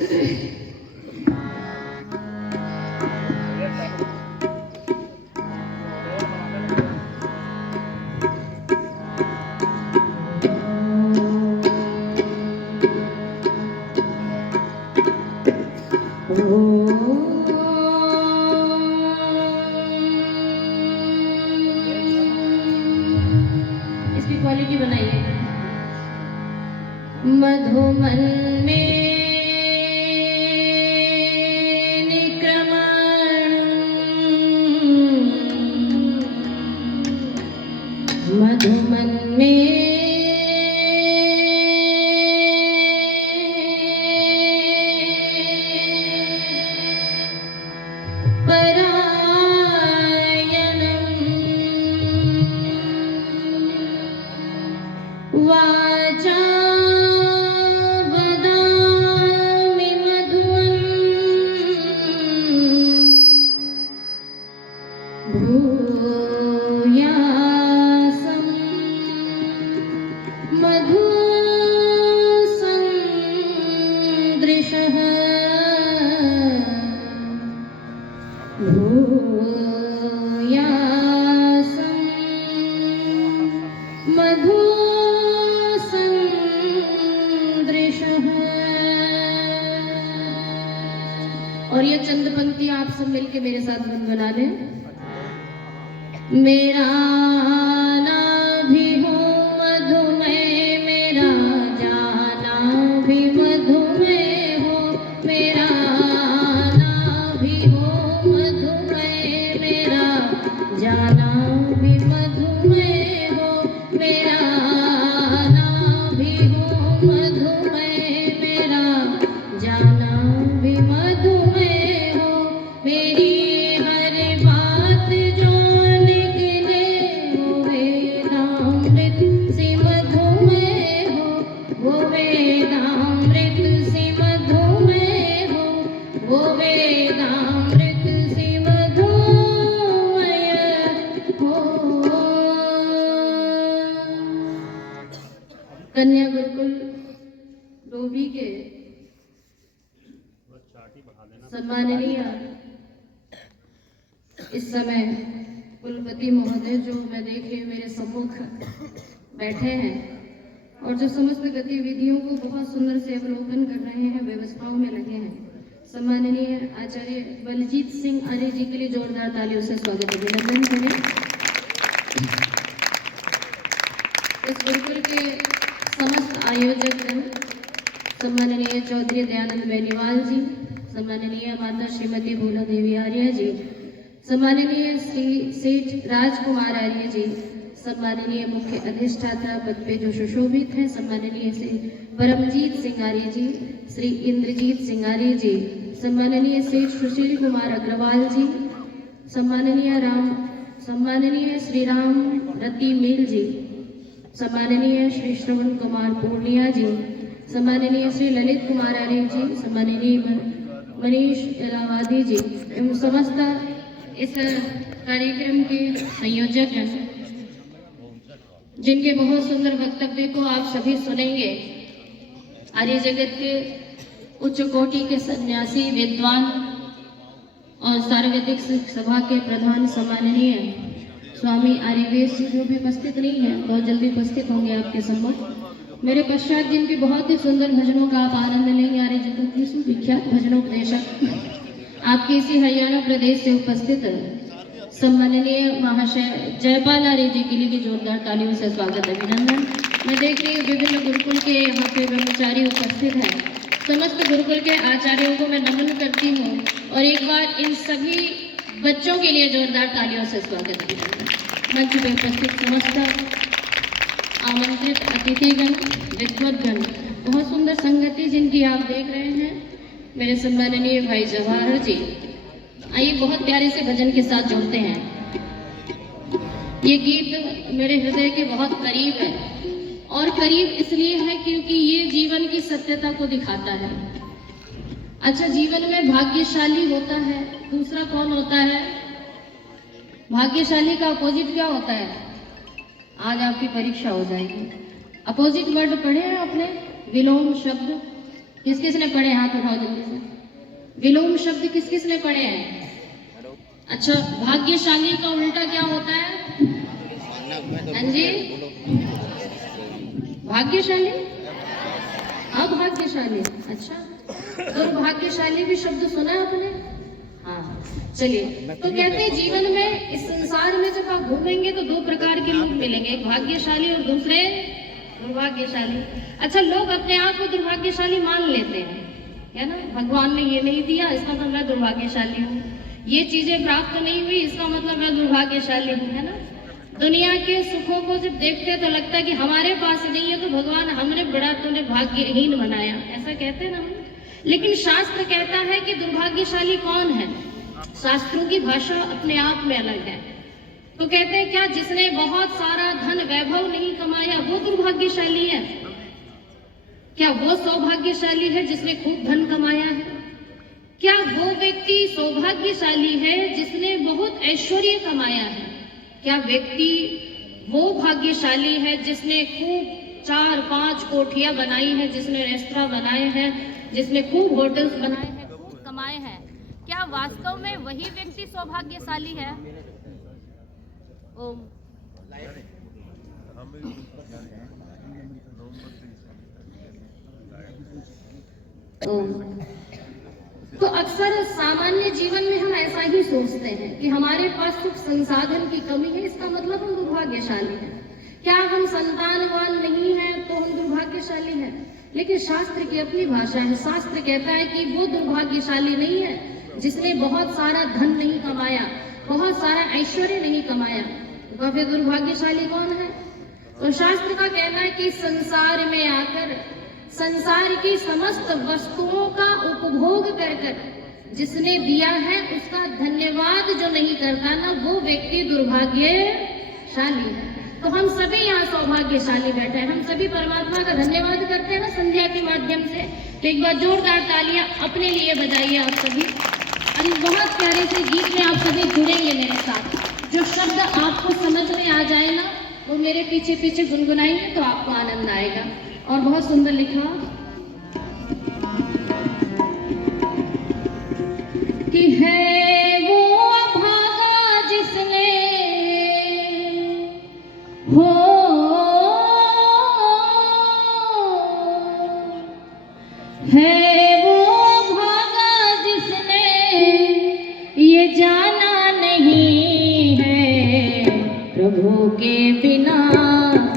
इसकी क्वालिटी बनाइए। मधुमन में निक्रमण, मधुमन में वाचा वदामि मधुवन् भूयासं मधुसन्दृशः भूयासं मधु और ये चंद पंक्ति आप सब मिलके मेरे साथ गुनगुना लें। मेरा आना भी हो मधुमय, मेरा जाना भी मधुमय हो, मेरा आना भी हो मधुमय, मेरा जाना भी मधुमय हो, मेरा आना भी हो मधुमय, मेरा जाना भी मधुमय हो, मेरी हर बात जो निकले वो वेदामृत से मधुमय हो, वो वेदामृत से मधुमय हो, वो वेदामृत से मधुमय हो। कन्या गुरुकुल डोभी के सम्माननीय इस समय कुलपति महोदय जो मैं देख रही हूँ मेरे सम्मुख बैठे हैं और जो समस्त गतिविधियों को बहुत सुंदर से अवलोकन कर रहे हैं, व्यवस्थाओं में लगे हैं, सम्माननीय आचार्य बलजीत सिंह आर्य जी के लिए जोरदार तालियों से स्वागत अभिनंदन करें। इस गुरुकुल के समस्त आयोजक सम्माननीय चौधरी दयानंद बेनीवाल जी, सम्माननीय माता श्रीमती भोला देवी आर्य जी, सम्माननीय श्री सेठ राजकुमार आर्य जी, सम्माननीय मुख्य अधिष्ठाता पद पे जो सुशोभित हैं, सम्माननीय श्री परमजीत सिंह आर्य जी, श्री इंद्रजीत सिंह आर्य जी, सम्माननीय सेठ सुशील कुमार अग्रवाल जी, सम्माननीय श्री राम रति मील जी, सम्माननीय श्री श्रवण कुमार पूर्णिया जी, सम्माननीय श्री ललित कुमार आर्य जी, सम्माननीय मनीष इलाहाबादी जी एवं समस्त इस कार्यक्रम के संयोजक हैं जिनके बहुत सुंदर वक्तव्य को आप सभी सुनेंगे। आर्य जगत के उच्च कोटि के सन्यासी, विद्वान और सार्वजनिक सभा के प्रधान सम्माननीय स्वामी आर्यवेश जी जो भी उपस्थित नहीं है, बहुत जल्दी उपस्थित होंगे आपके सम्मुख। मेरे पश्चात जिनके बहुत ही सुंदर भजनों का आप आनंद लेंगे, आर्य जगत के सुविख्यात भजनोपदेशक आपके इसी हरियाणा प्रदेश से उपस्थित सम्माननीय महाशय जयपाल आर्य जी के लिए भी जोरदार तालियों से स्वागत अभिनंदन। मैं देख रही हूँ विभिन्न गुरुकुल के यहाँ पे ब्रह्मचारी उपस्थित हैं। समस्त गुरुकुल के आचार्यों को मैं नमन करती हूँ और एक बार इन सभी बच्चों के लिए जोरदार तालियों से स्वागत अभिनंदन। मंच पे उपस्थित समस्त आमंत्रित अतिथिगण, विद्वद्गण, बहुत सुंदर संगति जिनकी आप देख रहे हैं, मेरे सम्माननीय भाई जवाहर जी, आइए बहुत प्यारे से भजन के साथ जुड़ते हैं। ये गीत मेरे हृदय के बहुत करीब है और करीब इसलिए है क्योंकि ये जीवन की सत्यता को दिखाता है। अच्छा, जीवन में भाग्यशाली होता है, दूसरा कौन होता है? भाग्यशाली का अपोजिट क्या होता है? आज आपकी परीक्षा हो जाएगी। अपोजिट वर्ड पढ़े हैं आपने? विलोम शब्द, किस किस ने पढ़े? हाथ उठाओ जल्दी से। विलोम शब्द किस किस ने पढ़े हैं? अच्छा, भाग्यशाली का उल्टा क्या होता है? हाँ जी, भाग्यशाली, अभाग्यशाली। अच्छा, दुर्भाग्यशाली भी शब्द सुना है आपने? हाँ, चलिए। तो कहते हैं जीवन में, इस संसार में जब आप घूमेंगे तो दो प्रकार के लोग मिलेंगे, एक भाग्यशाली और दूसरे दुर्भाग्यशाली। अच्छा, लोग अपने आप को दुर्भाग्यशाली मान लेते हैं, है ना? भगवान ने ये नहीं दिया इसका मतलब मैं दुर्भाग्यशाली हूँ, ये चीजें प्राप्त नहीं हुई इसका मतलब मैं दुर्भाग्यशाली हूँ, है ना? दुनिया के सुखों को जब देखते हैं तो लगता है कि हमारे पास नहीं है तो भगवान हमने बड़ा तूने भाग्यहीन बनाया, ऐसा कहते हैं ना हम। लेकिन शास्त्र कहता है कि दुर्भाग्यशाली कौन है? शास्त्रों की भाषा अपने आप में अलग है। तो कहते हैं क्या जिसने बहुत सारा धन वैभव नहीं कमाया वो दुर्भाग्यशाली है? क्या वो सौभाग्यशाली है जिसने खूब धन कमाया है? क्या वो व्यक्ति सौभाग्यशाली है जिसने बहुत ऐश्वर्य कमाया है? क्या व्यक्ति वो भाग्यशाली है जिसने खूब 4-5 कोठियां बनाई है, जिसने रेस्तरां बनाए हैं, जिसने खूब होटल्स बनाए हैं, खूब कमाए हैं? क्या वास्तव में वही व्यक्ति सौभाग्यशाली है? ओम। तो अक्सर सामान्य जीवन में हम ऐसा ही सोचते हैं कि हमारे पास सुख संसाधन की कमी है इसका मतलब हम दुर्भाग्यशाली हैं। क्या हम संतानवान नहीं हैं तो हम दुर्भाग्यशाली हैं? लेकिन शास्त्र की अपनी भाषा है। शास्त्र कहता है कि वो दुर्भाग्यशाली नहीं है जिसने बहुत सारा धन नहीं कमाया, बहुत सारा ऐश्वर्य नहीं कमाया। तो फिर दुर्भाग्यशाली कौन है? तो शास्त्र का कहना है कि संसार में आकर संसार की समस्त वस्तुओं का उपभोग कर कर जिसने दिया है उसका धन्यवाद जो नहीं करता ना, वो व्यक्ति दुर्भाग्यशाली है। तो हम सभी यहाँ सौभाग्यशाली बैठे हैं, हम सभी परमात्मा का धन्यवाद करते हैं ना संध्या के माध्यम से। तो एक बार जोरदार तालियां अपने लिए बजाइए आप सभी। और इस बहुत प्यारे से गीत में आप सभी जुड़ेंगे मेरे साथ। जो शब्द आपको समझ में आ जाए ना वो मेरे पीछे पीछे गुनगुनाइए तो आपको आनंद आएगा। और बहुत सुंदर लिखा कि है वो अभागा जिसने हो है वो अभागा जिसने ये जाना नहीं है प्रभु के बिना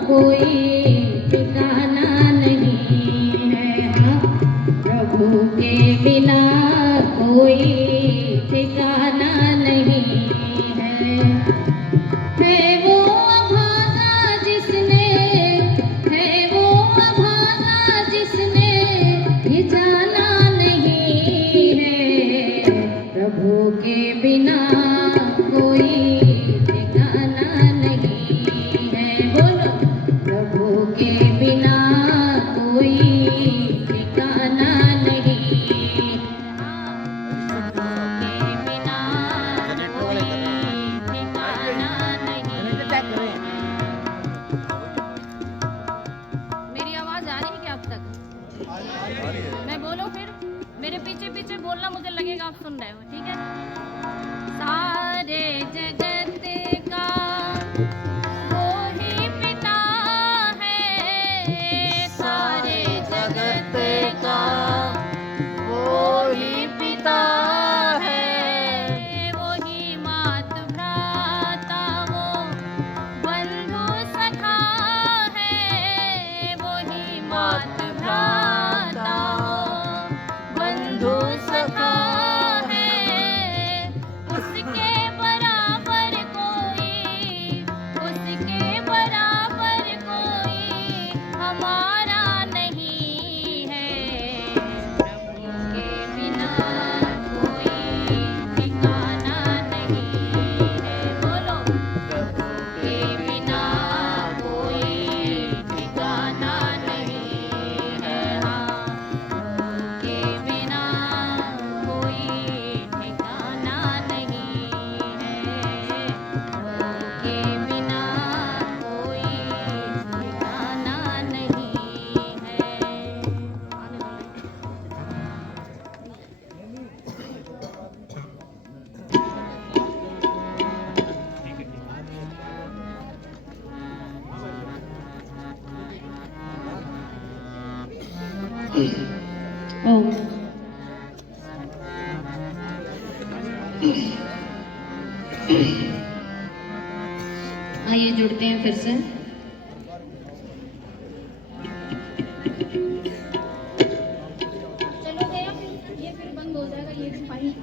कोई ठिकाना नहीं है। प्रभु के बिना कोई ठिकाना नहीं है। है वो अभागा जिसने, है वो अभागा जिसने ये जाना नहीं है प्रभु के बिना कोई ठिकाना नहीं है। बोलो, प्रभु के बिना कोई ठिकाना नहीं। मेरी आवाज आ रही है क्या अब तक? मैं बोलूं फिर? मेरे पीछे पीछे बोलना, मुझे लगेगा आप सुन रहे हो, ठीक है? सारे जगत का वो ही पिता है, सारे जगत का वो ही पिता है, वो ही मात भ्राता वो बंधु सखा है, वो ही मात भ्राता वो बंधु सखा है। उसके बराबर तो आइए जुड़ते हैं फिर से। चलो गया ये फिर बंद हो जाएगा ये फाइल।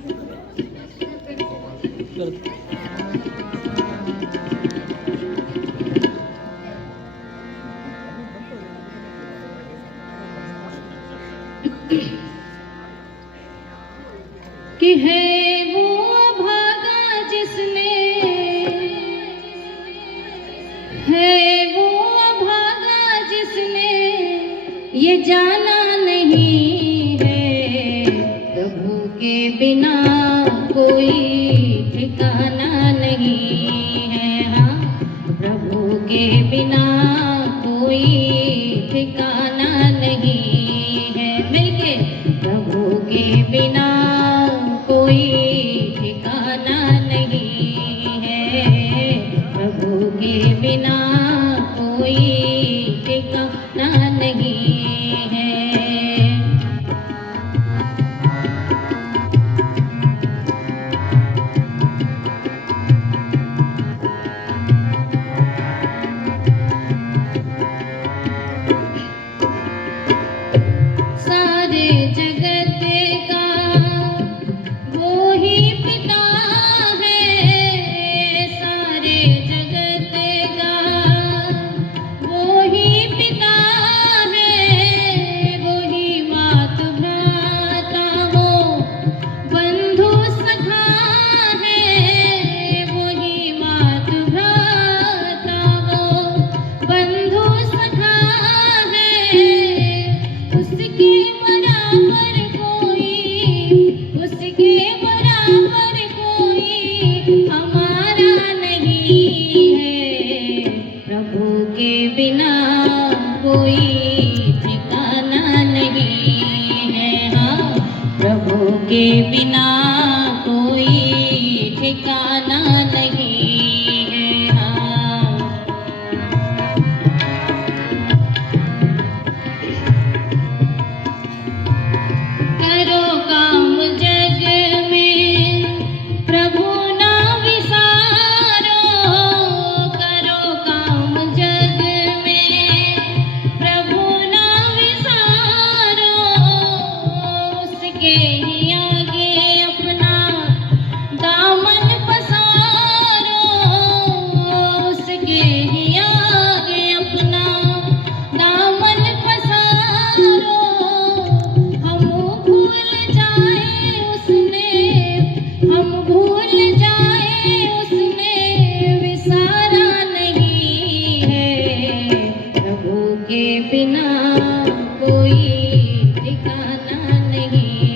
कि है वो भागा जिसने, है वो भागा जिसने ये जाना नहीं है प्रभु के बिना कोई ठिकाना नहीं है। हाँ, प्रभु के बिना कोई ठिकाना नहीं है। मिलके प्रभु के बिना कोई ठिकाना नहीं है, प्रभु के बिना कोई ठिकाना नहीं है। सारे जगत का वो ही पिता है, सारे जगत का वो ही पिता है, वो ही मात भ्राता वो बंधु सखा है, वो ही मात भ्राता वो बंधु सखा है। उसके बराबर कोई, उसके बराबर कोई हमारा नहीं है। प्रभु के बिना कोई ठिकाना नहीं है। हाँ, प्रभु के बिना कोई ठिकाना नहीं है। हाँ, करो काम जग में प्रभु ना विसारो, करो काम जग में प्रभु ना विसारो। उसके ही आगे अपना दामन पसारो, उसके ही आगे अपना दामन पसारो। हम भूल जाए उसने, हम भूल जाए उसने विसारा नहीं है। प्रभु के बिना कोई ठिकाना नहीं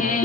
है।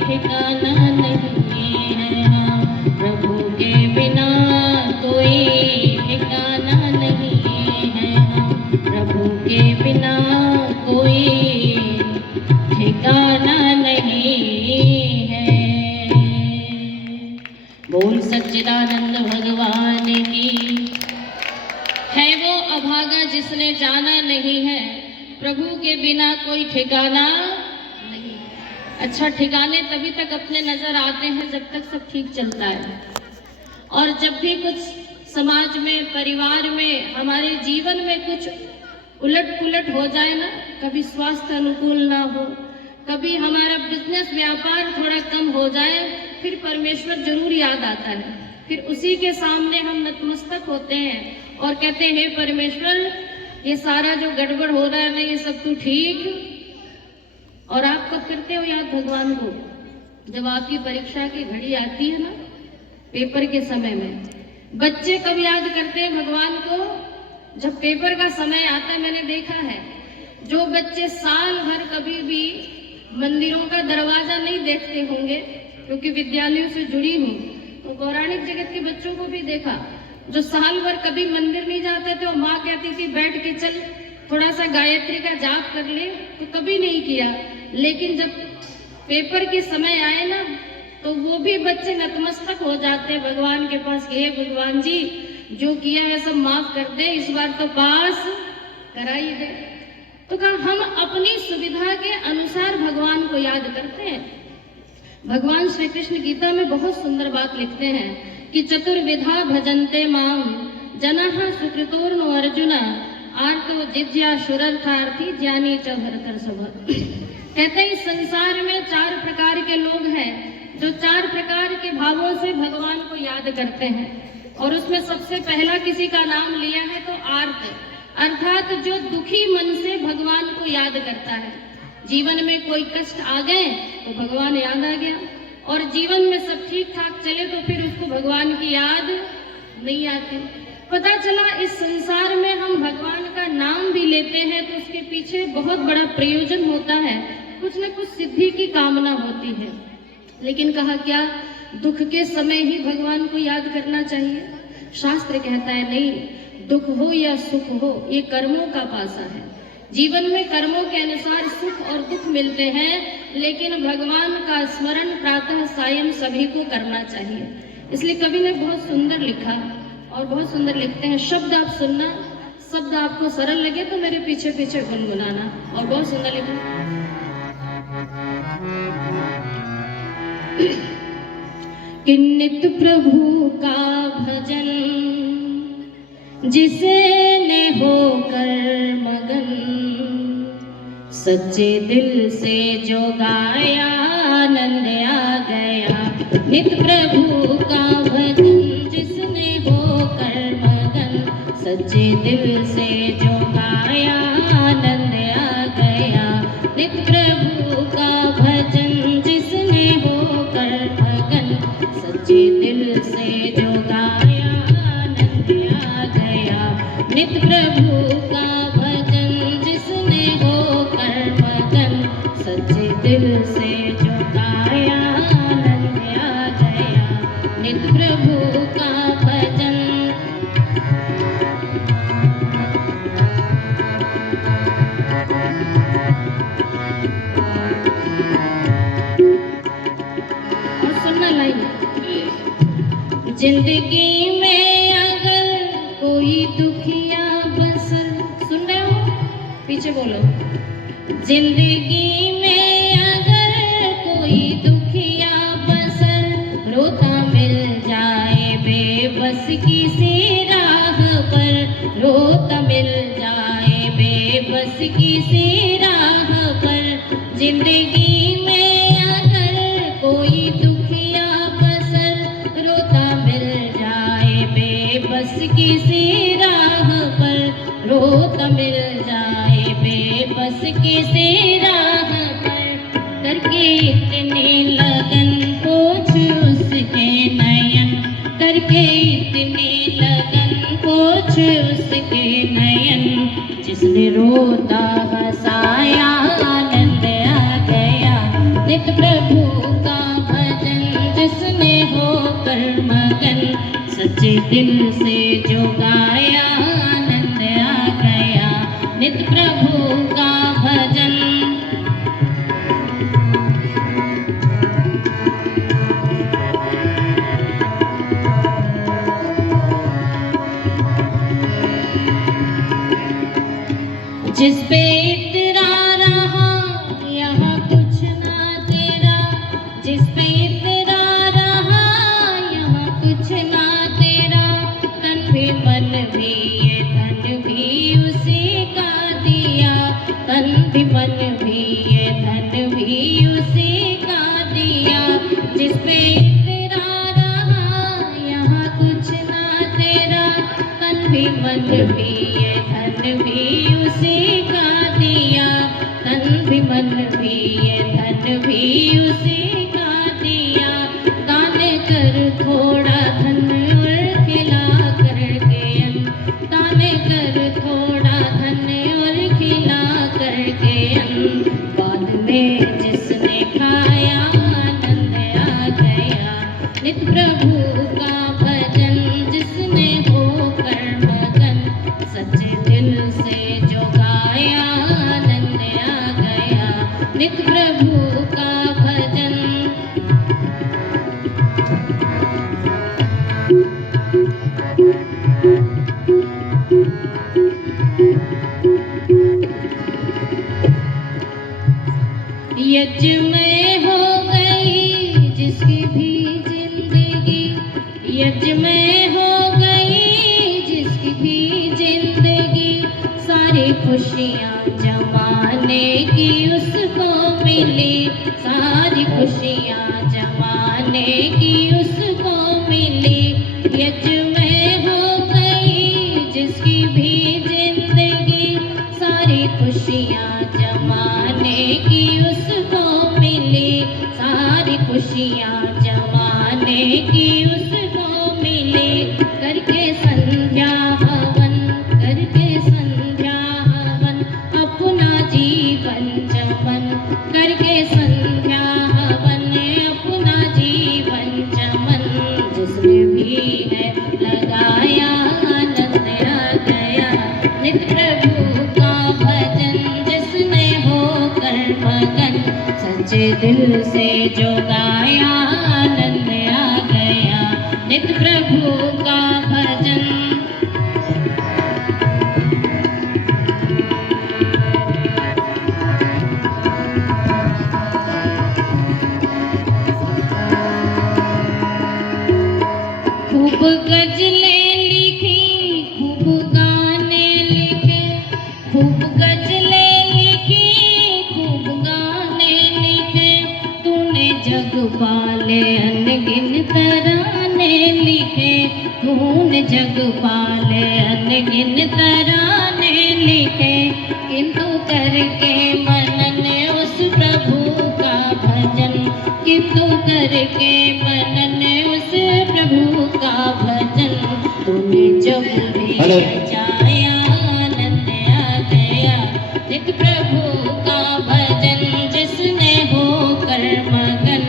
ठिकाना नहीं है। हाँ, प्रभु के बिना कोई ठिकाना नहीं है। हाँ, प्रभु के बिना कोई ठिकाना नहीं है। बोल सच्चिदानंद भगवान की। है वो अभागा जिसने जाना नहीं है, प्रभु के बिना कोई ठिकाना नहीं। अच्छा, ठिकाने तभी तक अपने नजर आते हैं जब तक सब ठीक चलता है, और जब भी कुछ समाज में, परिवार में, हमारे जीवन में कुछ उलट पुलट हो जाए ना, कभी स्वास्थ्य अनुकूल ना हो, कभी हमारा बिजनेस व्यापार थोड़ा कम हो जाए, फिर परमेश्वर जरूर याद आता है। फिर उसी के सामने हम नतमस्तक होते हैं और कहते हैं, हे परमेश्वर, ये सारा जो गड़बड़ हो रहा है ना, ये सब तू ठीक। और आप कब करते हो याद भगवान को? जब आपकी परीक्षा की घड़ी आती है ना, पेपर के समय में। बच्चे कब याद करते हैं भगवान को? जब पेपर का समय आता है। मैंने देखा है, जो बच्चे साल भर कभी भी मंदिरों का दरवाजा नहीं देखते होंगे, क्योंकि विद्यालयों से जुड़ी हूँ, तो पौराणिक जगत के बच्चों को भी देखा, जो साल भर कभी मंदिर नहीं जाते थे, और माँ कहती थी बैठ के चल थोड़ा सा गायत्री का जाप कर ले, तो कभी नहीं किया। लेकिन जब पेपर के समय आए ना, तो वो भी बच्चे नतमस्तक हो जाते हैं भगवान के पास कि हे भगवान जी, जो किया है सब माफ कर दे, इस बार तो पास करा ही दे। तो कहा, हम अपनी सुविधा के अनुसार भगवान को याद करते हैं। भगवान श्री कृष्ण गीता में बहुत सुंदर बात लिखते हैं कि चतुर्विधा भजन्ते माम जनः सुकृतोर्नो अर्जुन आर्तो जिज्ञासुरर्थार्थी ज्ञानी च भरतर्षभ। कहते हैं, इस संसार में 4 प्रकार के लोग हैं जो 4 प्रकार के भावों से भगवान को याद करते हैं, और उसमें सबसे पहला किसी का नाम लिया है तो आर्त, अर्थात जो दुखी मन से भगवान को याद करता है। जीवन में कोई कष्ट आ गए तो भगवान याद आ गया, और जीवन में सब ठीक ठाक चले तो फिर उसको भगवान की याद नहीं आती। पता चला इस संसार में हम भगवान का नाम भी लेते हैं तो उसके पीछे बहुत बड़ा प्रयोजन होता है, कुछ न कुछ सिद्धि की कामना होती है। लेकिन कहा क्या, दुख के समय ही भगवान को याद करना चाहिए? शास्त्र कहता है नहीं, दुख हो या सुख हो, ये कर्मों का पासा है। जीवन में कर्मों के अनुसार सुख और दुख मिलते हैं, लेकिन भगवान का स्मरण प्रातः सायं सभी को करना चाहिए। इसलिए कवि ने बहुत सुंदर लिखा, और बहुत सुंदर लिखते हैं। शब्द आप सुनना, शब्द आपको सरल लगे तो मेरे पीछे पीछे गुनगुनाना। और बहुत सुंदर लिखा, कि नित्य प्रभु का भजन जिसे ने होकर मगन, सच्चे दिल से जो गाया आनंद आ गया। नित्य प्रभु का भजन जिसने होकर मगन, सच्चे दिल से जो गाया आनंद आ गया। नित्य प्रभु का भजन जिसने होकर मगन, सच्चे दिल से जो गाया आनंद आ गया। नित्य प्रभु का भजन जिसने होकर मगन, सच्चे दिल से जो गाया आनंद आ गया। नित्य प्रभु का भजन। और सुनना लाइन, जिंदगी में अगर कोई दुखिया बसर, सुन रहे हो? पीछे बोलो। जिंदगी में अगर कोई दुखिया बसर, रोता मिल जाए बेबस किसी राह पर, रोता मिल जाए बेबस किसी राह पर। जिंदगी में अगर कोई दुखिया बसर, रोता मिल जाए बेबस किसी राह पर, रोता मिल जाए बेबस किसी राह पर। करके इतने लगन पोछ उसके नयन, करके इतने लगन पोछ उसके नयन। जिसने रोता हंसाया आनंद आ गया। नित्य प्रभु होकर मगन, सच्चे दिल से जो गाया आनंद आ गया, नित्य प्रभु का भजन। जिस पे इतरा रहा यहाँ कुछ ना तेरा, जिस पे इतरा रहा यहाँ कुछ ना तेरा, तन भी मन भी ये धन भी उसी का दिया, तन भी मन भी ये धन भी उसी का दिया। जिस पे इतरा रहा यहाँ कुछ ना तेरा, तन भी मन भी ये धन भी उसी का दिया, तन भी मन भी ये धन भी उसी का दिया। दान कर थोड़ा धन और खिला करके अन्न, दान कर थोड़ा धन और खिला करके अन्न, बाद में जिसने खाया आनंद आ गया, नित्य प्रभु का भजन जिसने होकर मगन, सच्चे दिल से जो गाया आनंद आ गया, नित्य प्रभु का भजन। यज्ञमय हो गई जिसकी भी जिंदगी, यज्ञमय हो गई जिसकी भी जिंदगी, सारी खुशियाँ जमाने की उसको मिली, सारी खुशियाँ जमाने की उसको मिली। यज्ञमय हो गई जिसकी भी जिंदगी, सारी खुशियाँ जमाने की उसको मिली, सारी खुशियाँ जमाने की उसको मिली। करके संध्या हवन, करके संध्या हवन, अपना जीवन चमन, करके संध्या हवन, अपना जीवन चमन, जिसने भी है लगाया आनंद आ गया, नित्य प्रभु का भजन जिसने होकर मगन, सच्चे दिल से जो गाया आनंद आ गया, नित्य प्रभु का भजन। खूब गजलें लिखी, खूब गाने लिखे, खूब गजलें लिखी, खूब गाने लिखे, तूने जग पाले अनगिन तराने लिखे, तूने जग पाले अनगिन तराने लिखे, किंतु करके मनन उस प्रभु का भजन, किंतु करके मनन उस प्रभु का भजन, तूने जब भी जाया आनंद आ गया, नित्य प्रभु का भजन जिसने होकर मगन,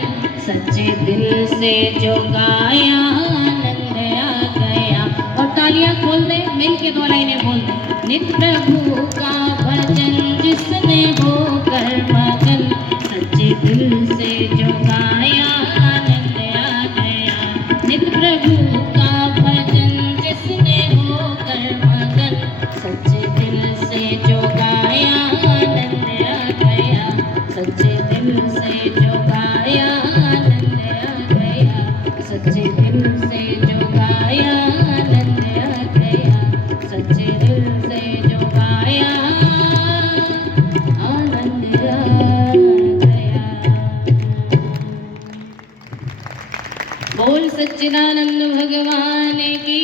सच्चे दिल से जो गाया आनंद आ गया। और तालियां खोल दे, मिल के दो लाइनें बोल दे। नित्य प्रभु का भजन जिसने होकर मगन, सच्चे दिल से जो गाया आनंद आ गया, नित्य प्रभु का भजन जिसने होकर मगन, सच्चे दिल से जो गाया आनंद आ गया, सच्चे दिल से जो गाया आनंद आ गया, सच्चे दिल से जो गाया आनंद आ गया, सच्चे दिल से जो गाया आनंद आ गया। बोल सच्चिदानंद भगवान की।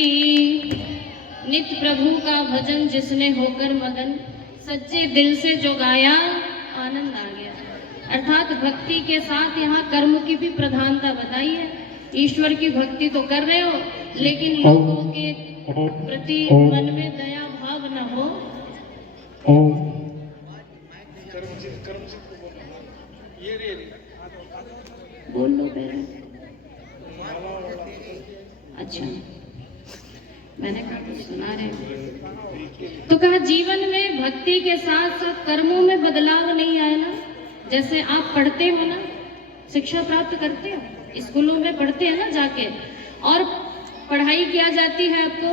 नित्य प्रभु का भजन जिसने होकर मगन, सच्चे दिल से जो गाया आनंद आ गया। अर्थात भक्ति के साथ यहाँ कर्म की भी प्रधानता बताई है। ईश्वर की भक्ति तो कर रहे हो, लेकिन लोगों के प्रति मन में दया भाव न हो। बोल लो अच्छा, मैंने कहा कुछ सुना रहे। तो कहा जीवन में भक्ति के साथ साथ कर्मों में बदलाव नहीं आए ना। जैसे आप पढ़ते हो ना, शिक्षा प्राप्त करते हो, स्कूलों में पढ़ते हैं ना जाके, और पढ़ाई किया जाती है, आपको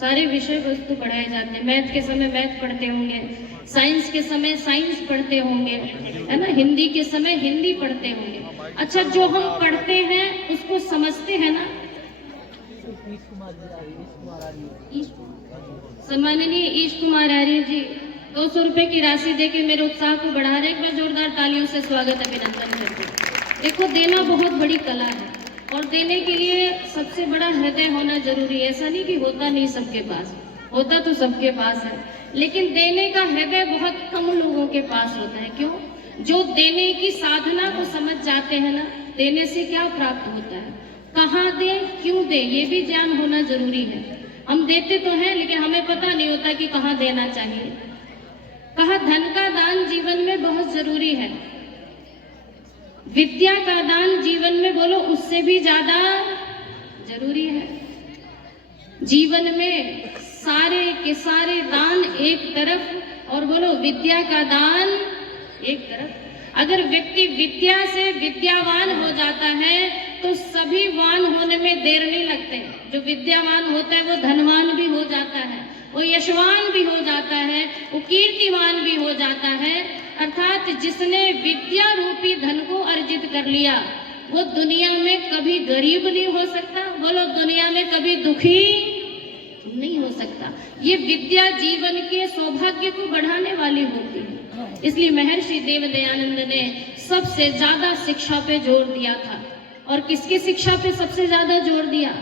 सारे विषय वस्तु पढ़ाए जाते हैं। मैथ के समय मैथ पढ़ते होंगे, साइंस के समय साइंस पढ़ते होंगे, है ना, हिंदी के समय हिंदी पढ़ते होंगे। अच्छा, जो हम पढ़ते हैं उसको समझते हैं ना। सम्माननीय ईश कुमार आर्य जी 200 रुपए की राशि देके मेरे उत्साह को बढ़ा रहे। एक बार जोरदार तालियों से स्वागत अभिनंदन करते हैं। देखो, देना बहुत बड़ी कला है और देने के लिए सबसे बड़ा हृदय होना जरूरी है। ऐसा नहीं कि होता नहीं सबके पास, होता तो सबके पास है, लेकिन देने का हृदय बहुत कम लोगों के पास होता है। क्यों? जो देने की साधना को समझ जाते हैं ना, देने से क्या प्राप्त होता है, कहाँ दे, क्यों दे, ये भी ज्ञान होना जरूरी है। हम देते तो हैं लेकिन हमें पता नहीं होता कि कहाँ देना चाहिए। कहा धन का दान जीवन में बहुत जरूरी है, विद्या का दान जीवन में बोलो उससे भी ज्यादा जरूरी है। जीवन में सारे के सारे दान एक तरफ और बोलो विद्या का दान एक तरफ। अगर व्यक्ति विद्या से विद्यावान हो जाता है तो सभी वान होने में देर नहीं लगते। जो विद्यावान होता है वो धनवान भी हो जाता है, वो यशवान भी हो जाता है, वो कीर्तिवान भी हो जाता है। अर्थात जिसने विद्या रूपी धन को अर्जित कर लिया वो दुनिया में कभी गरीब नहीं हो सकता, बोलो दुनिया में कभी दुखी नहीं हो सकता। ये विद्या जीवन के सौभाग्य को बढ़ाने वाली होती है। इसलिए महर्षि देवदयानंद ने सबसे ज्यादा शिक्षा पे जोर दिया था। और किसकी शिक्षा पे सबसे ज्यादा जोर दिया?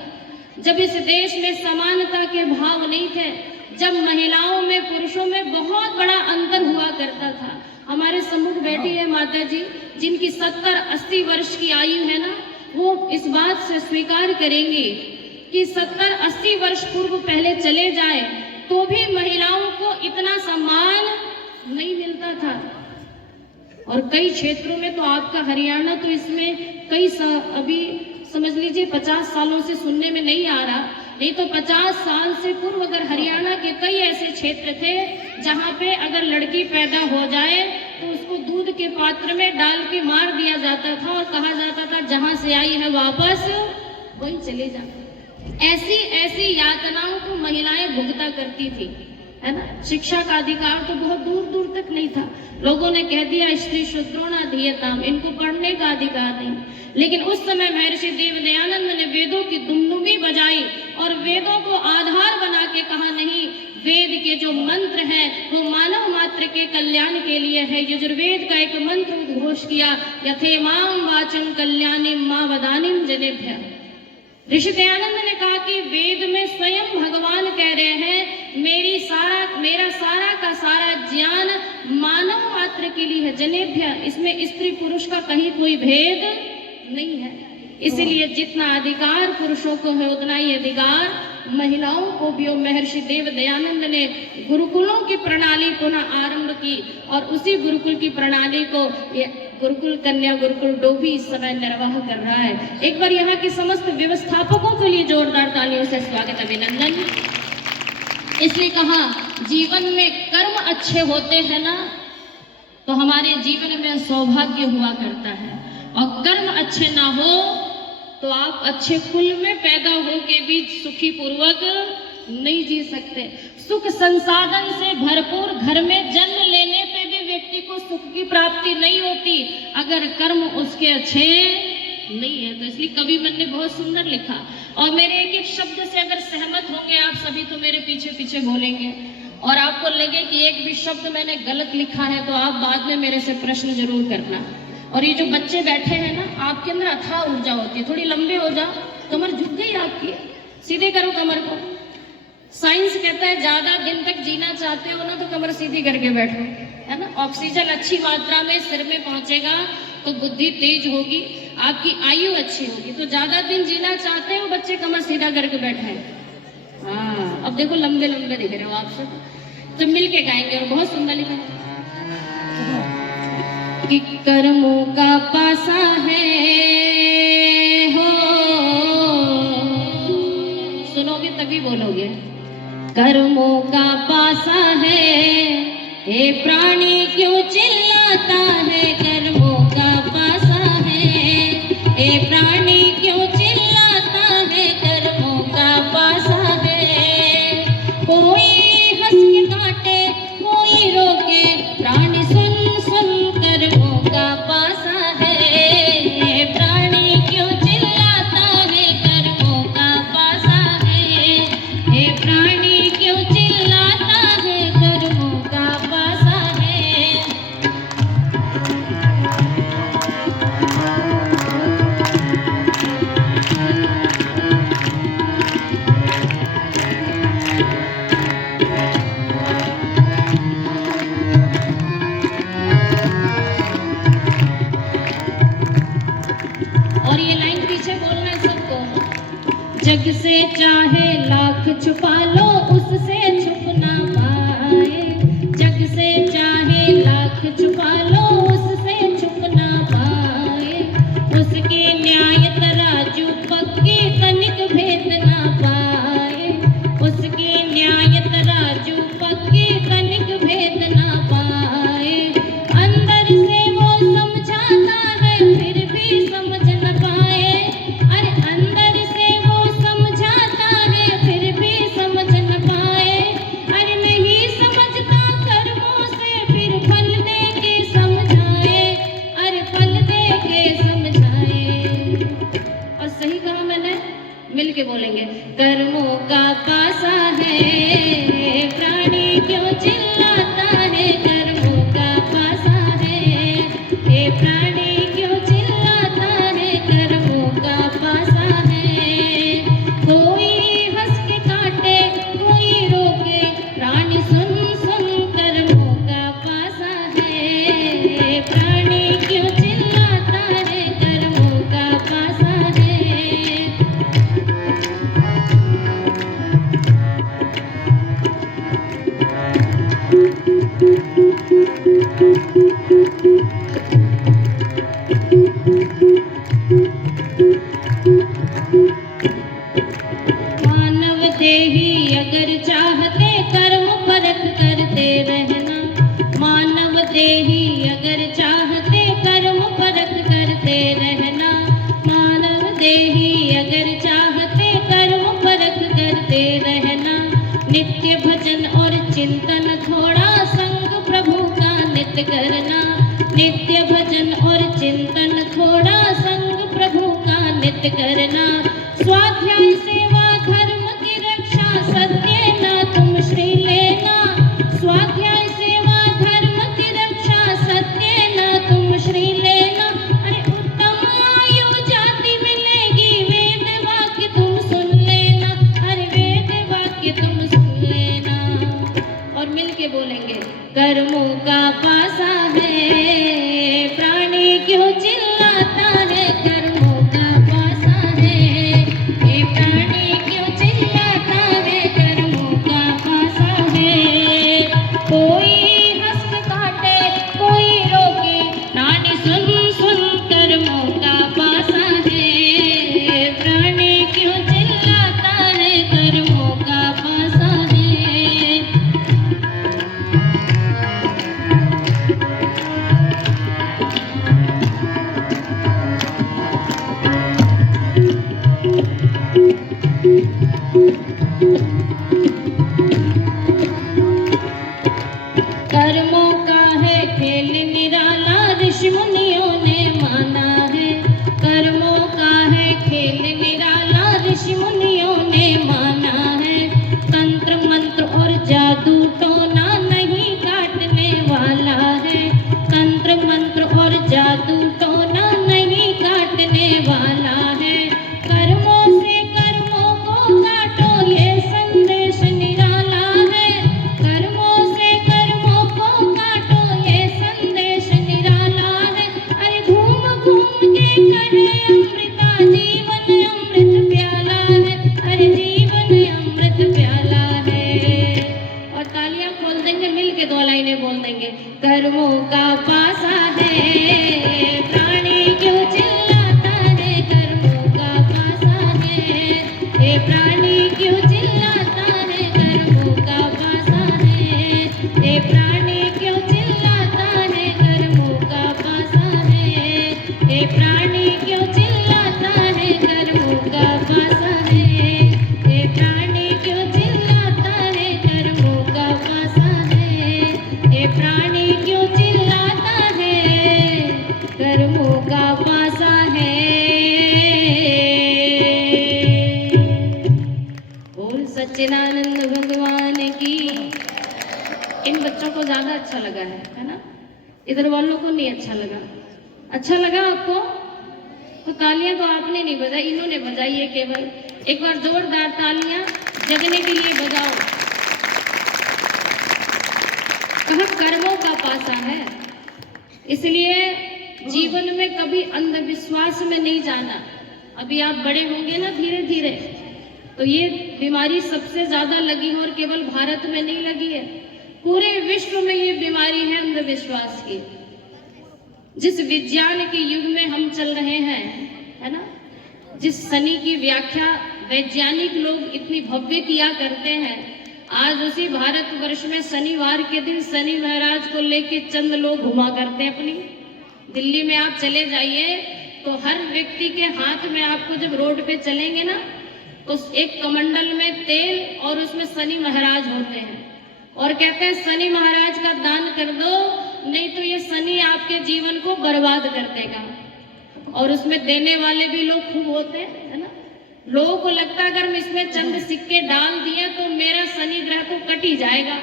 जब इस देश में समानता के भाव नहीं थे, जब महिलाओं में पुरुषों में बहुत बड़ा अंतर हुआ करता था। हमारे सम्मुख बैठी है माता जी जिनकी 70-80 वर्ष की आयु है ना, वो इस बात से स्वीकार करेंगी कि 70-80 वर्ष पूर्व पहले चले जाए तो भी महिलाओं को इतना सम्मान नहीं मिलता था। और कई क्षेत्रों में तो आपका हरियाणा तो इसमें अभी समझ लीजिए 50 सालों से सुनने में नहीं आ रहा, नहीं तो 50 साल से पूर्व अगर हरियाणा के कई ऐसे क्षेत्र थे जहाँ पे अगर लड़की पैदा हो जाए तो उसको दूध के पात्र में डाल के मार दिया जाता था और कहा जाता था जहाँ से आई है वापस वहीं चले जा। ऐसी ऐसी यातनाओं को महिलाएं भुगता करती थी, है ना। शिक्षा का अधिकार तो बहुत दूर दूर तक नहीं था। लोगों ने कह दिया स्त्री शूद्रोणाधीयताम, इनको पढ़ने का अधिकार नहीं। लेकिन उस समय महर्षि देवदयानंद ने वेदों की दुमदुमी बजाई और वेदों को आधार बना के कहा नहीं, वेद के जो मंत्र हैं वो मानव मात्र के कल्याण के लिए है। यजुर्वेद का एक मंत्र उद्घोष किया, यथेमाम वाचम कल्याणिम मां वदानिम जनेभ्य। ऋषि दयानंद ने कहा कि वेद में स्वयं भगवान कह रहे हैं मेरा सारा का सारा ज्ञान मानव मात्र के लिए है, जनेभ्य। इसमें स्त्री पुरुष का कहीं कोई भेद नहीं है। इसीलिए जितना अधिकार पुरुषों को है उतना ही अधिकार महिलाओं को भी। महर्षि देवदयानंद ने गुरुकुलों की प्रणाली पुनः आरंभ की और उसी गुरुकुल की प्रणाली को ये गुरुकुल कन्या गुरुकुल डोभी इस समय निर्वाह कर रहा है। एक बार यहाँ के समस्त व्यवस्थापकों के लिए जोरदार तालियों से स्वागत अभिनंदन। इसलिए कहा जीवन में कर्म अच्छे होते हैं ना तो हमारे जीवन में सौभाग्य हुआ करता है, और कर्म अच्छे ना हो तो आप अच्छे कुल में पैदा होके भी सुखी पूर्वक नहीं जी सकते। सुख संसाधन से भरपूर घर में जन्म लेने पे भी व्यक्ति को सुख की प्राप्ति नहीं होती अगर कर्म उसके अच्छे नहीं है। तो इसलिए कविमन ने बहुत सुंदर लिखा, और मेरे एक एक शब्द से अगर सहमत होंगे आप सभी तो मेरे पीछे पीछे बोलेंगे, और आपको लगे कि एक भी शब्द मैंने गलत लिखा है तो आप बाद में मेरे से प्रश्न जरूर करना। और ये जो बच्चे बैठे हैं ना, आपके अंदर अथाह ऊर्जा होती है, थोड़ी लंबे हो जाओ, कमर झुक गई आपकी, सीधे करो कमर को। साइंस कहता है ज्यादा दिन तक जीना चाहते हो ना तो कमर सीधी करके बैठो, है ना। ऑक्सीजन अच्छी मात्रा में सिर में पहुंचेगा तो बुद्धि तेज होगी, आपकी आयु अच्छी होगी। तो ज्यादा दिन जीना चाहते हो बच्चे, कमर सीधा करके बैठे। हाँ, अब देखो लंबे लंबे दिख रहे हो आप सब। तो मिल के गाएंगे और बहुत सुंदर लिखा कि कर्मों का पासा है हो प्राणी क्यों चिल्लाता है, कर्मों का पासा है। ये प्राणी क्यों चिल्लाता है, कर्मों का पासा है। कोई हंस के काटे, कोई रोके, प्राणी सुन सुन कर्मों का पासा है। ये प्राणी क्यों चिल्लाता है, कर्मों का पासा है। ये प्राणी क्यों चिल्लाता है, कर्मों का पासा है। और ये लाइन पीछे बोलना है सबको। जग से चाहे लाख छुपा लो, उससे छुप ना पाए। जग से चाहे लाख छुपा लो, उससे छुप ना पाए। उसकी न्याय तराजू पक्की, तनिक भेद ना पाए। उसकी न्याय तराजू पक्की, तनिक भेद ना पाए। अंदर से वो समझाता है, फिर भी समझ न पाए। अरे अंदर से वो समझाता है, फिर भी समझ न पाए। अरे नहीं समझता कर्मों से, फिर फल दे के समझाए। अरे फल दे के समझाए। और सही कहा मैंने, मिल के बोलेंगे। कर्मों का पासा है, प्राणी क्यों चिल्लाता है, कर्मों का पासा है। ये प्राणी क्यों चिल्लाता है, कर्मों का पासा है। कोई हंस के काटे, कोई रोके, प्राणी सुन सुन कर्मों का पासा है। प्राणी क्यों चिल्लाता है, कर्मों का पासा है। मानव देही अगर चाहते, कर्म परख करते रहना। मानव देही अगर चाहते, कर्म परख करते रहना। मानव देही अगर चाहते, कर्म परख करते रहना। नित्य भजन और चिंतन, थोड़ा संग प्रभु का नित्य करना। नित्य भजन और चिंतन, थोड़ा संग प्रभु का नित्य करना। स्वाध्याय सेवा धर्म की रक्षा, सत्य ना तुम श्री लेना। स्वाध्याय सेवा धर्म की रक्षा, सत्य ना तुम श्री लेना। अरे उत्तम आयु जाति मिलेगी, वेद वाक्य तुम सुन लेना। अरे वेद वाक्य तुम सुन लेना। और मिल के बोलेंगे। कर्मों का पासा है, प्राणी क्यों चिल्लाता है, कर्मों का पासा है। ये प्राणी क्यों चिल्लाता है, कर्मों का पासा है। कोई हंस के काटे, कोई रोके, प्राणी सुन सुन कर्मों का पासा है। प्राणी क्यों चिल्लाता है, कर्मों का पासा है। कर्मों का है खेल निराला, ऋषि मुनियों ने माना है। कर्मों का है खेल निराला, ऋषि मुनियों ने माना है। तंत्र मंत्र और जादू टोना नहीं काटने वाला है। तंत्र मंत्र और जादू टोना नहीं काटने वाला है। कर्मों से कर्मों को काटो, ये संदेश निराला है। कर्मों से कर्मों को काटो, ये संदेश निराला है। अरे घूम घूम के कहे अमृता, जीवन अमृत प्याला है। अरे जीवन अमृत प्याला है। और तालियां खोल देंगे, मिल के दो लाइनें बोल देंगे। कर्मों का पासा है, प्राणी क्यों चिल्लाता है, कर्मों का पासा है। ये प्राणी क्यों चिल्लाता है, कर्मों का पासा है। ये प्राणी क्यों चिल्लाता अच्छा लगा है ना? इधर वालों को नहीं अच्छा लगा। अच्छा लगा आपको? तो तालियां तो आपने नहीं बजाई, इन्होंने बजाई है केवल। एक बार जोरदार तालियां जगने के लिए बजाओ। कहा कर्मों का पासा है, इसलिए जीवन में कभी अंधविश्वास में नहीं जाना। अभी आप बड़े होंगे ना धीरे धीरे, तो ये बीमारी सबसे ज्यादा लगी है और केवल भारत में नहीं लगी है, पूरे विश्व में ये बीमारी है अंधविश्वास की। जिस विज्ञान के युग में हम चल रहे हैं, है ना, जिस शनि की व्याख्या वैज्ञानिक लोग इतनी भव्य किया करते हैं, आज उसी भारतवर्ष में शनिवार के दिन शनि महाराज को लेके चंद लोग घुमा करते हैं अपनी। दिल्ली में आप चले जाइए तो हर व्यक्ति के हाथ में, आपको जब रोड पे चलेंगे ना, तो एक कमंडल में तेल और उसमें शनि महाराज होते हैं और कहते हैं शनि महाराज का दान कर दो, नहीं तो ये शनि आपके जीवन को बर्बाद कर देगा। और उसमें देने वाले भी लोग खूब होते हैं, है ना। लोगों को लगता है अगर हम इसमें चंद सिक्के डाल दिए तो मेरा शनि ग्रह तो कट ही जाएगा।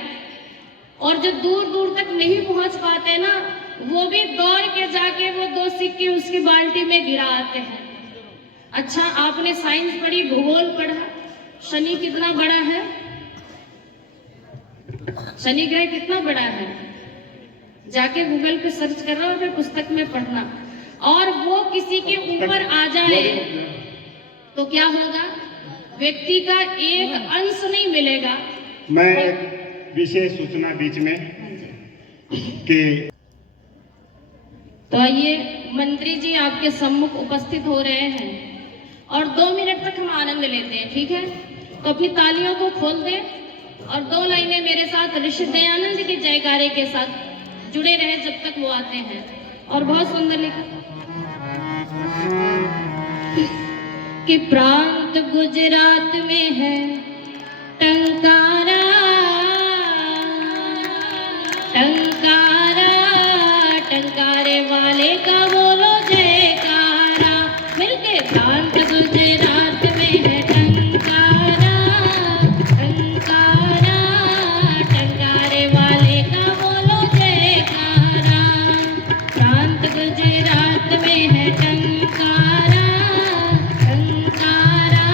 और जो दूर दूर तक नहीं पहुंच पाते ना, वो भी दौड़ के जाके वो 2 सिक्के उसकी बाल्टी में गिरा आते हैं। अच्छा, आपने साइंस पढ़ी, भूगोल पढ़ा, शनि कितना बड़ा है, शनि ग्रह कितना बड़ा है, जाके गूगल पे सर्च करना और फिर पुस्तक में पढ़ना। और वो किसी के ऊपर आ जाए तो क्या होगा, व्यक्ति का एक अंश नहीं मिलेगा। मैं एक विशेष सूचना बीच में कि तो आइए मंत्री जी आपके सम्मुख उपस्थित हो रहे हैं और 2 मिनट तक हम आनंद लेते हैं, ठीक है। तो अपनी तालियों को खोल दें और 2 लाइनें मेरे साथ ऋषि दयानंद के जयकारे के साथ जुड़े रहे जब तक वो आते हैं। और बहुत सुंदर लिखा कि प्रांत गुजरात में है टंकारा, टंकारा, टंकारे वाले का बोलो जयकारा। मिलके प्रांत गुजरात में है टंकारा, टंकारा, टंकारे वाले का बोलो जयकारा। प्रांत गुजरात में है टंकारा, टंकारा,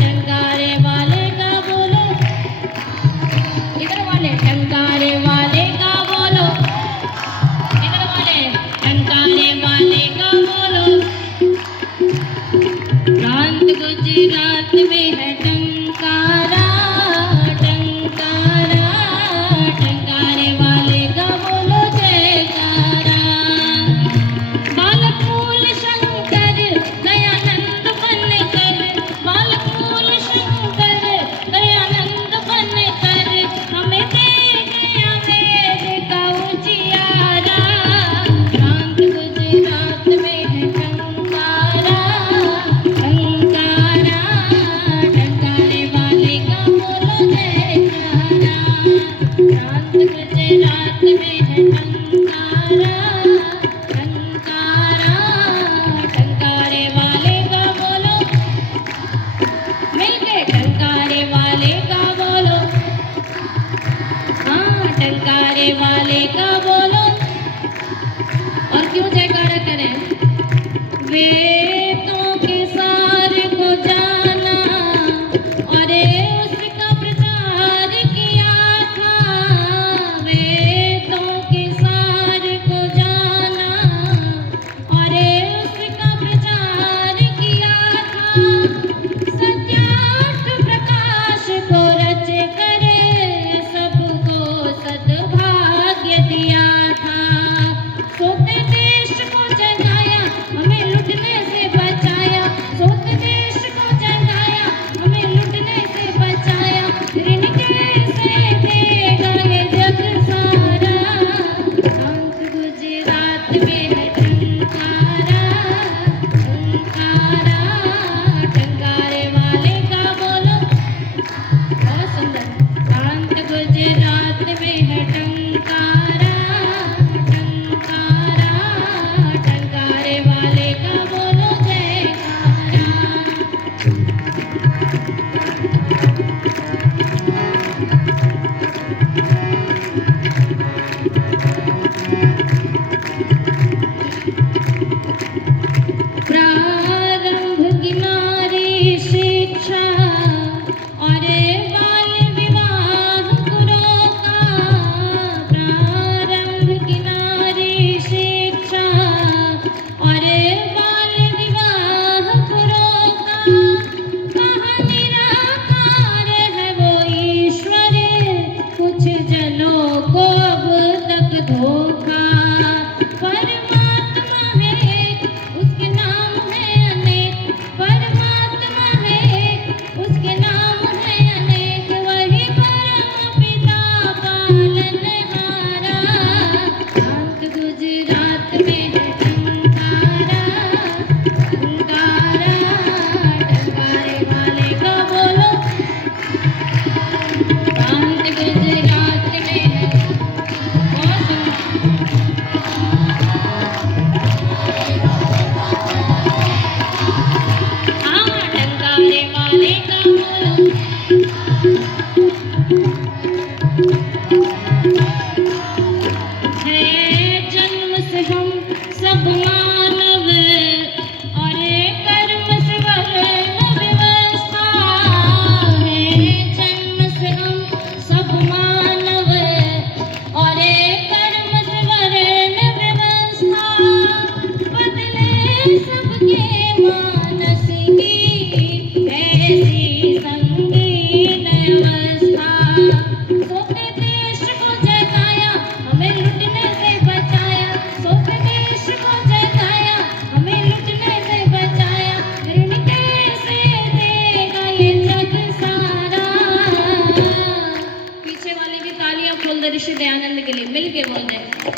टंकारे वाले का बोलो, इधर वाले टंकारे वाले का बोलो, इधर वाले टंकारे वाले का बोलो। प्रांत गुजरात में है टंकारा, टंकारा, टंकारे वाले का बोलो जयकारा। बालफूल शंकर दयानंद बनकर, बालफूल शंकर दयानंद बनकर, हमें दे गया वेद का उजियारा। प्रांत गुजरात में है टंकारा, टंकारा, टंकारे वाले का बोलो जयकारा। प्रांत गुजरात में है टंकारा, टंकारा, टंकारे वाले का बोलो, मिलके टंकारे वाले का बोलो, हाँ टंकारे वाले का बोलो। और क्यों जयकारा करें, वेदों के सार को जाना और उसका प्रचार किया था। वेदों के सार को जाना और उसका प्रचार किया था। सत्यार्थ प्रकाश को रच करे सबको सद्भाग्य दिया था। सोते देश को जगाया, हमें लुटने से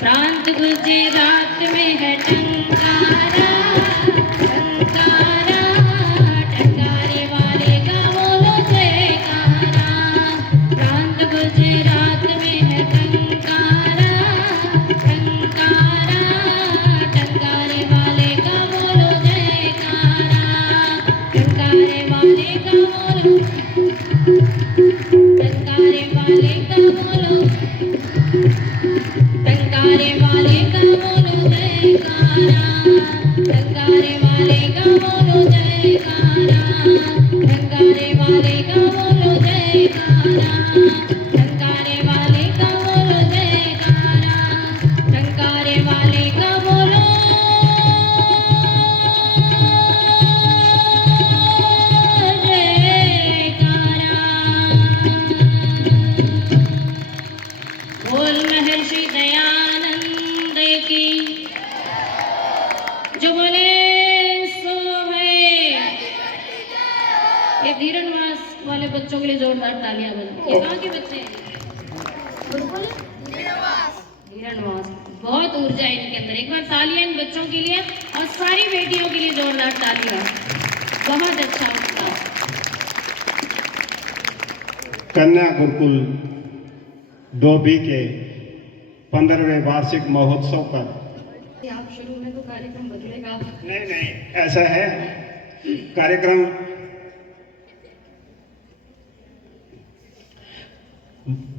प्रांत गुजरात में है टंकारा, टंकारा, टंकारे वाले का बोलो जयकारा। प्रांत गुजरात में है टंकारा, टंकारा, टंकारे वाले का बोलो जयकारा। टंकारे वाले का बोलो, टंकारे वाले का बोलो, टंकारे वाले का बोलो जयकारा। टंकारे वाले का बोलो जयकारा। टंकारे वाले का बोलो जयकारा। टंकारे वाले का बोलो जयकारा। टंकारे वाले का बोलो जयकारा। बोल महर्षि दयानंद की, जो बोले सो है। ये धीरनवास वाले बच्चों के लिए जोरदार तालियां बजाओ। ये कहाँ के बच्चे हैं? बिल्कुल धीरनवास। बहुत ऊर्जा है इनके अंदर। एक बार तालियां इन बच्चों के लिए और सारी बेटियों के लिए जोरदार तालियां। बहुत अच्छा होता। कन्या गुरुकुल डोभी के 15वें वार्षिक महोत्सव पर आप शुरू में तो कार्यक्रम बदलेगा। नहीं ऐसा है कार्यक्रम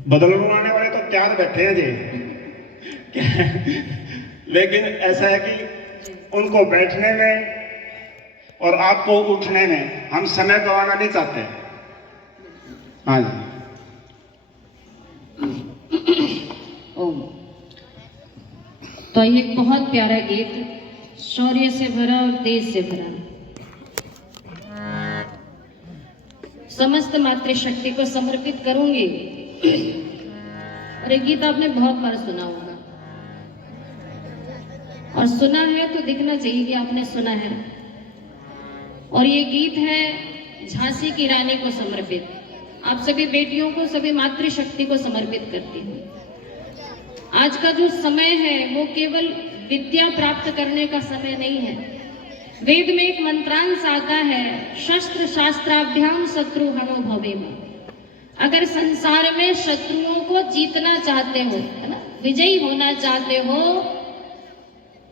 बदलवाने वाले तो तैयार बैठे हैं जी लेकिन ऐसा है कि उनको बैठने में और आपको उठने में हम समय गंवाना नहीं चाहते। हाँ जी। ओम। तो ये एक बहुत प्यारा गीत, शौर्य से भरा और तेज से भरा, समस्त मातृशक्ति को समर्पित करूंगी। और ये गीत आपने बहुत बार सुना होगा, और सुना है तो दिखना चाहिए कि आपने सुना है। और ये गीत है झांसी की रानी को समर्पित। आप सभी बेटियों को, सभी मातृशक्ति को समर्पित करती हूँ। आज का जो समय है वो केवल विद्या प्राप्त करने का समय नहीं है। वेद में एक मंत्रांश आता है, शस्त्र शास्त्राभ्याम शत्रु हनो भवेम। अगर संसार में शत्रुओं को जीतना चाहते हो, है ना, विजयी होना चाहते हो,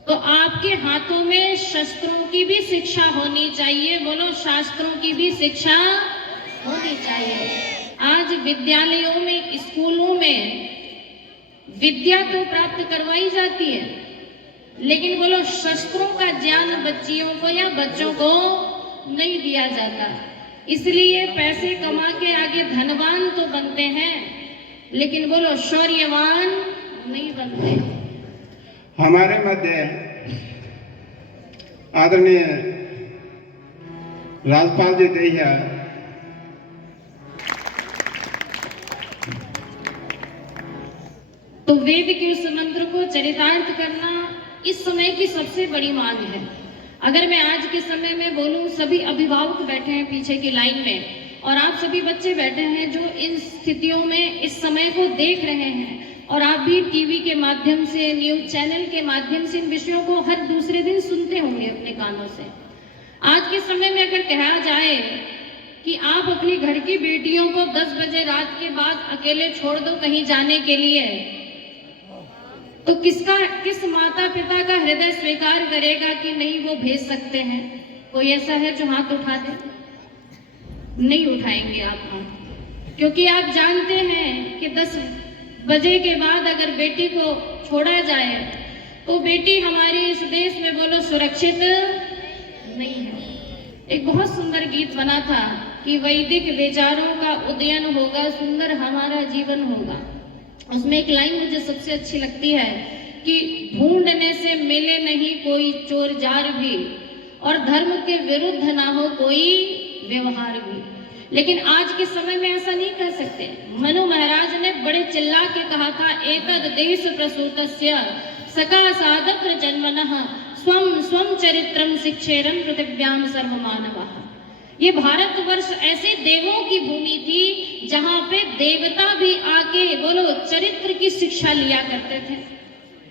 तो आपके हाथों में शस्त्रों की भी शिक्षा होनी चाहिए। बोलो, शास्त्रों की भी शिक्षा होनी चाहिए। आज विद्यालयों में, स्कूलों में विद्या तो प्राप्त करवाई जाती है, लेकिन बोलो शस्त्रों का ज्ञान बच्चियों को या बच्चों को नहीं दिया जाता। इसलिए पैसे कमा के आगे धनवान तो बनते हैं, लेकिन बोलो शौर्यवान नहीं बनते। हमारे मध्य आदरणीय राजपाल जी दहिया तो वेद के उस मंत्र को चरितार्थ करना इस समय की सबसे बड़ी मांग है। अगर मैं आज के समय में बोलूं, सभी अभिभावक बैठे हैं पीछे की लाइन में, और आप सभी बच्चे बैठे हैं जो इन स्थितियों में इस समय को देख रहे हैं, और आप भी टीवी के माध्यम से, न्यूज चैनल के माध्यम से इन विषयों को हर दूसरे दिन सुनते होंगे अपने कानों से। आज के समय में अगर कहा जाए कि आप अपनी घर की बेटियों को 10 बजे रात के बाद अकेले छोड़ दो कहीं जाने के लिए, तो किस माता पिता का हृदय स्वीकार करेगा कि नहीं वो भेज सकते हैं? कोई ऐसा है जो हाथ उठा दे? नहीं उठाएंगे आप हाथ, क्योंकि आप जानते हैं कि 10 बजे के बाद अगर बेटी को छोड़ा जाए तो बेटी हमारे इस देश में बोलो सुरक्षित नहीं है। एक बहुत सुंदर गीत बना था कि वैदिक विचारों का उदयन होगा, सुंदर हमारा जीवन होगा। उसमें एक लाइन मुझे सबसे अच्छी लगती है कि ढूंढने से मिले नहीं कोई चोर जार भी, और धर्म के विरुद्ध ना हो कोई व्यवहार भी। लेकिन आज के समय में ऐसा नहीं कर सकते। मनु महाराज ने बड़े चिल्ला के कहा था, एतद देश प्रसूतस्य सका सादत्र जन्मनः स्वम स्वम चरित्रम शिक्षेरम पृथिव्याम सर्वमानवः। ये भारतवर्ष ऐसे देवों की भूमि थी जहां पे देवता भी आके बोलो चरित्र की शिक्षा लिया करते थे।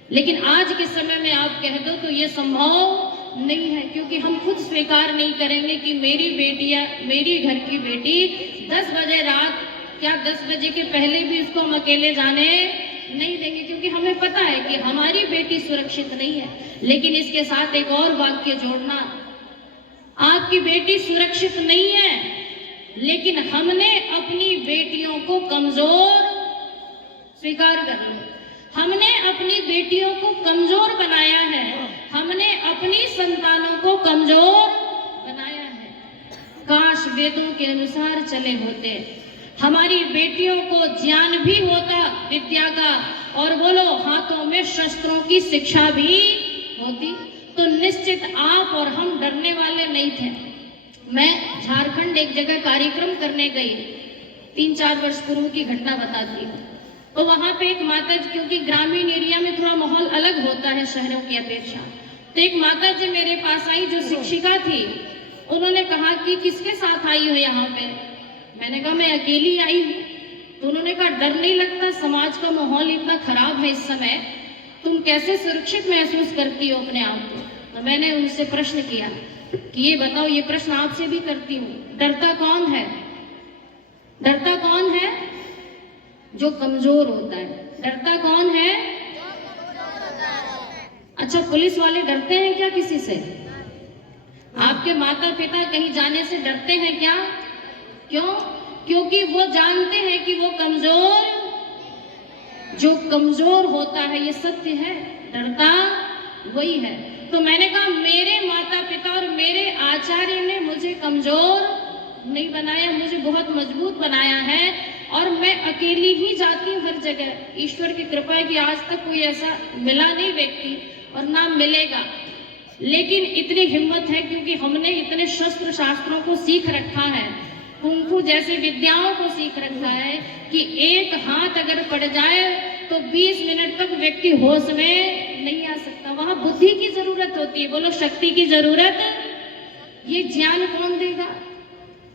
लेकिन आज के समय में आप कह दो तो ये संभव नहीं है, क्योंकि हम खुद स्वीकार नहीं करेंगे कि मेरी बेटियां, मेरी घर की बेटी 10 बजे रात, क्या 10 बजे के पहले भी उसको हम अकेले जाने नहीं देंगे, क्योंकि हमें पता है कि हमारी बेटी सुरक्षित नहीं है। लेकिन इसके साथ एक और वाक्य जोड़ना, आपकी बेटी सुरक्षित नहीं है, लेकिन हमने अपनी बेटियों को कमजोर, स्वीकार कर लो, हमने अपनी बेटियों को कमजोर बनाया है, हमने अपनी संतानों को कमजोर बनाया है। काश वेदों के अनुसार चले होते, हमारी बेटियों को ज्ञान भी होता विद्या का, और बोलो हाथों में शस्त्रों की शिक्षा भी होती, तो निश्चित आप और हम डरने वाले नहीं थे। मैं झारखंड एक जगह कार्यक्रम करने गई, 3-4 वर्ष पूर्व की घटना बताती हूँ। तो वहां पे एक माता जी, क्योंकि ग्रामीण एरिया में थोड़ा माहौल अलग होता है शहरों की अपेक्षा, तो एक माता जी मेरे पास आई जो शिक्षिका थी। उन्होंने कहा कि किसके साथ आई हो यहाँ पे? मैंने कहा मैं अकेली आई हूँ। तो उन्होंने कहा डर नहीं लगता, समाज का माहौल इतना खराब है इस समय, तुम कैसे सुरक्षित महसूस करती हो अपने आप को? तो मैंने उनसे प्रश्न किया कि ये बताओ, ये प्रश्न आपसे भी करती हूँ, डरता कौन है? डरता कौन है? जो कमजोर होता है। डरता कौन है? अच्छा, पुलिस वाले डरते हैं क्या किसी से? आपके माता पिता कहीं जाने से डरते हैं क्या? क्यों? क्योंकि वो जानते हैं कि वो कमजोर, जो कमजोर होता है, ये सत्य है, डरता वही है। तो मैंने कहा मेरे माता पिता और मेरे आचार्य ने मुझे कमजोर नहीं बनाया, मुझे बहुत मजबूत बनाया है, और मैं अकेली ही जाती हूँ हर जगह। ईश्वर की कृपा है कि आज तक कोई ऐसा मिला नहीं व्यक्ति, और ना मिलेगा। लेकिन इतनी हिम्मत है क्योंकि हमने इतने शस्त्र शास्त्रों को सीख रखा है, कुंफू जैसे विद्याओं को सीख रखा है कि एक हाथ अगर पड़ जाए तो 20 मिनट तक व्यक्ति होश में नहीं आ सकता। वहां बुद्धि की जरूरत होती है, बोलो शक्ति की जरूरत। ये ज्ञान कौन देगा?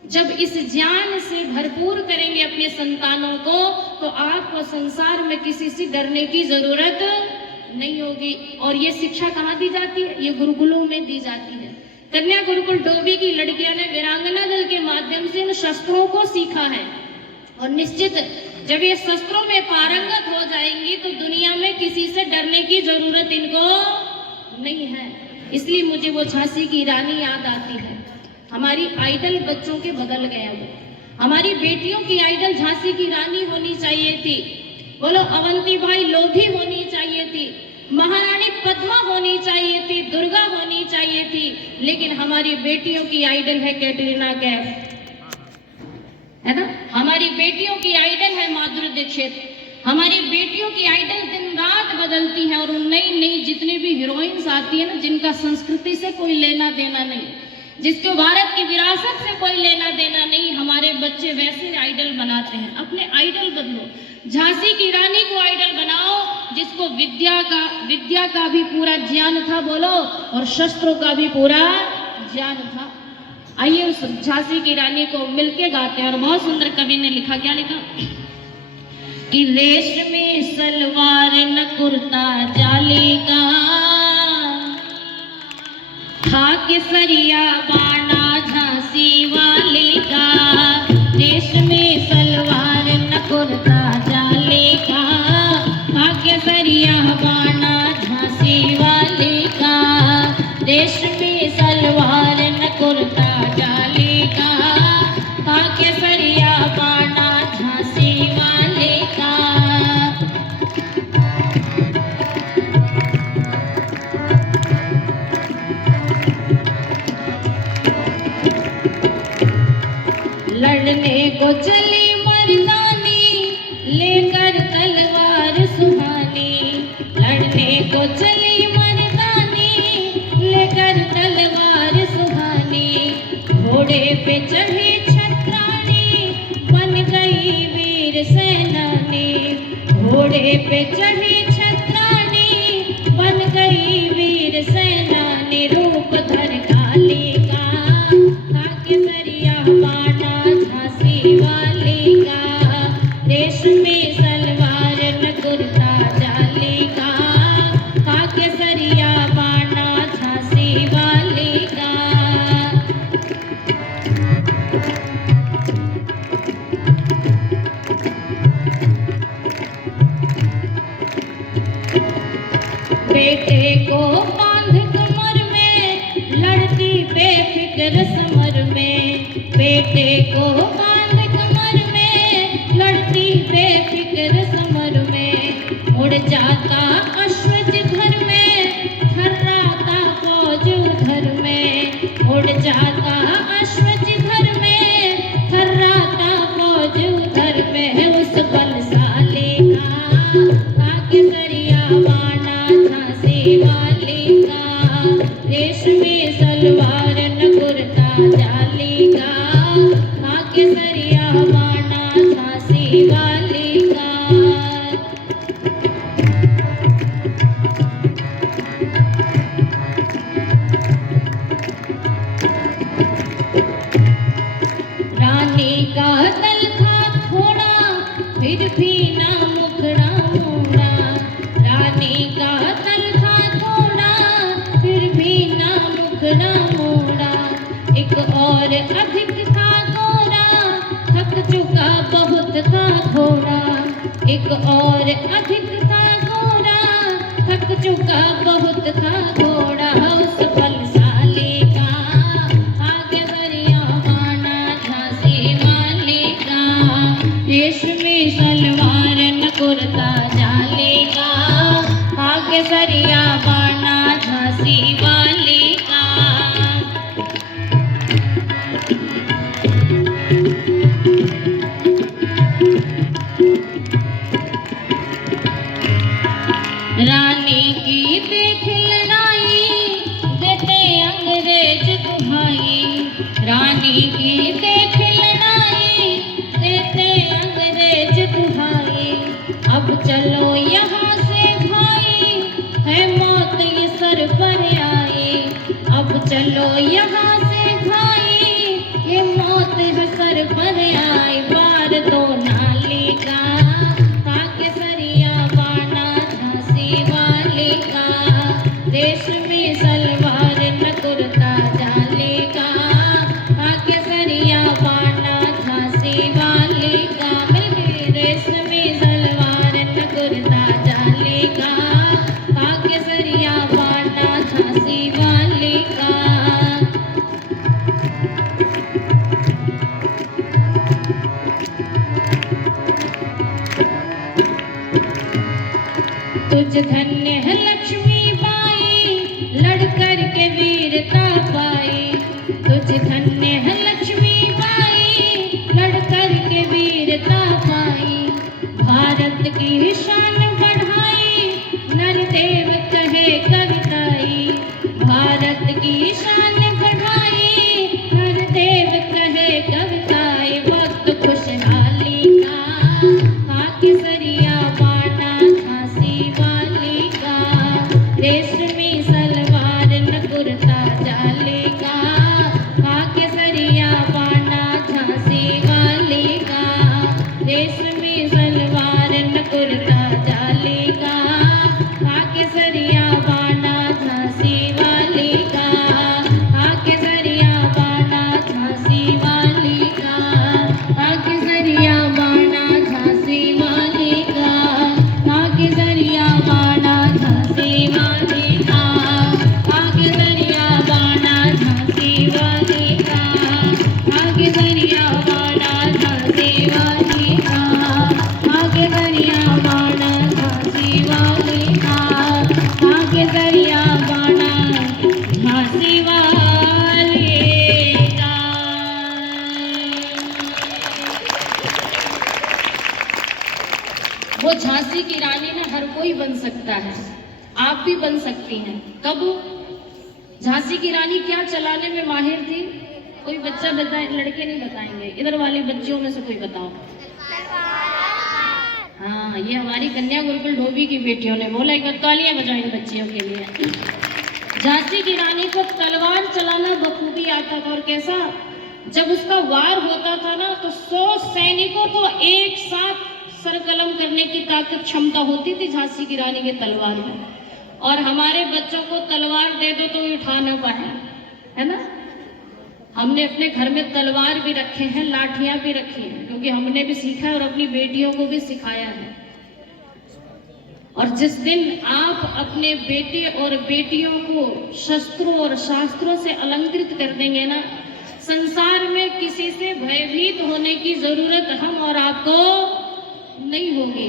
जब इस ज्ञान से भरपूर करेंगे अपने संतानों को, तो आपको संसार में किसी से डरने की जरूरत नहीं होगी। और ये शिक्षा कहाँ दी जाती है? ये गुरुकुलों में दी जाती है। कन्या गुरुकुल डोभी की लड़कियों ने वीरांगना दल के माध्यम से इन शस्त्रों को सीखा है, और निश्चित जब ये शस्त्रों में पारंगत हो जाएंगी तो दुनिया में किसी से डरने की जरूरत इनको नहीं है। इसलिए मुझे वो झांसी की रानी याद आती है। हमारी आइडल बच्चों के बदल गए वो। हमारी बेटियों की आइडल झांसी की रानी होनी चाहिए थी, बोलो अवंतीबाई लोधी होनी चाहिए थी, महारानी पद्मा होनी चाहिए थी, दुर्गा होनी चाहिए थी। लेकिन हमारी बेटियों की आइडल है कैटरीना कैफ, है ना? हमारी बेटियों की आइडल है माधुरी दीक्षित। हमारी बेटियों की आइडल दिन रात बदलती है, और नई नई जितनी भी हीरोइंस आती है ना, जिनका संस्कृति से कोई लेना देना नहीं, जिसको भारत की विरासत से कोई लेना देना नहीं, हमारे बच्चे वैसे आइडल बनाते हैं। अपने आइडल बदलो, झांसी की रानी को आइडल बनाओ, जिसको विद्या का भी पूरा ज्ञान था, बोलो, और शस्त्रों का भी पूरा ज्ञान था। आइए उस झांसी की रानी को मिलके गाते हैं। और बहुत सुंदर कवि ने लिखा, क्या लिखा कि रेशमी सलवार न कुर्ता जाली का, खाके सरिया बाना झांसी वाले का, रेशमी सलवार न कुर्ता जाली का, खाके सरिया बाना झांसी वाले का, रेशमी सलवार न कुर्ता जाली का, खाके सरिया बाना झांसी वाले का। लड़ने को चली मर्दानी लेकर तलवार सुहानी, लड़ने को चली मर्दानी लेकर तलवार सुहानी, घोड़े पे चढ़ी छत्रानी बन गई वीर सेनानी, घोड़े पे चढ़ी छत्रानी बन गई वीर सेनानी, रूप धर काली का, ताके सरिया बाना झांसी वाली का, रेशमी सलवार न कुर्ता जाली का, बेफिक्र समर में, बेटे को बांध कमर में, लड़ती बेफिक्र समर में, उड़ जाता अश्वज घर में, थर्राता फौज उधर में, उड़ जाता अश्वज घर में, थर्राता फौज उधर में, उस बलशाली का केसरिया बाना झांसी वाली का, रेशमी सलवार न कुर्ता जाली का केसरिया बाना झांसी वाली का। रानी का तलखा थोड़ा फिर भी ना मुखड़ा मोड़ा, रानी का तलखा थोड़ा फिर भी ना मुखड़ा मोड़ा, एक और अधिक था गोरा थक चुका बहुत था घोड़ा, एक और अधिक था गोरा थक चुका बहुत था घोड़ा, उस बलशाली का आगे बरिया बाना झांसी वाली का, रेशमी सलवार न कुर्ता जाली का, आगे सरिया बाना झांसी वाली का। रानी की देख लड़ाई देते अंग्रेज दुहाई, रानी की देख लड़ाई देते अंग्रेज दुहाई, अब चलो यहाँ से भाई है मौत ये सर पर आई, अब चलो यहाँ से भाई ये मौत है सर पर आई, बार दो नाली का केसरिया बाना झांसी वाली का, रेशमी सलवार न कुर्ता जाली का केसरिया बाना झांसी वाली का, रेशमी सलवार न कुर्ता जाली का केसरिया बाना झांसी वाली का। तुझ धन्य है लक्ष्मी बाई लड़कर के वीरता पाई, तुझ धन्य है लक्ष्मी बाई लड़कर के वीरता पाई, भारत की शान बढ़ाई नरदेव कहे कविताई, भारत की शान बढ़ाई नरदेव कहे कविताई, वक्त खुशहाली का केसरिया बाना झांसी वाली का, रेशमी सलवार न कुर्ता जाली का केसरिया बाना झांसी वाली का, रेशमी सलवार न कुर्ता जाली का केसरिया बाना झांसी वाली का, केसरिया बाना झांसी वाली का, केसरिया बाना झांसी वाली का, केसरिया बाना झांसी वाली का, केसरिया बाना झांसी वाली का, केसरिया बाना झांसी वाली का, केसरिया बाना झांसी वाली का, केसरिया बाना झांसी वाली का। वो झांसी की रानी ना हर कोई बन सकता है, आप भी बन सकती हैं। कब? झांसी की रानी क्या चलाने में माहिर थी? कोई बच्चा बताए, लड़के नहीं बताएंगे, इधर वाली बच्चियों में से कोई बताओ। हाँ, ये हमारी कन्या गुरुकुल ढोबी की बेटियों ने बोला। एक बार तालियां बजाएं इन बच्चियों के लिए। झांसी की रानी को तलवार चलाना बखूबी आता था, और कैसा, जब उसका वार होता था ना तो 100 सैनिकों को एक साथ सरकलम करने की ताकत क्षमता होती थी झांसी की रानी के तलवार में। और हमारे बच्चों को तलवार दे दो तो उठा ना पाए, है ना। हमने अपने घर में तलवार भी रखे हैं, लाठियां भी रखी हैं, क्योंकि हमने भी सीखा है और अपनी बेटियों को भी सिखाया है। और जिस दिन आप अपने बेटे और बेटियों को शस्त्रों और शास्त्रों से अलंकृत कर देंगे ना, संसार में किसी से भयभीत होने की जरूरत हम और आपको नहीं होगी।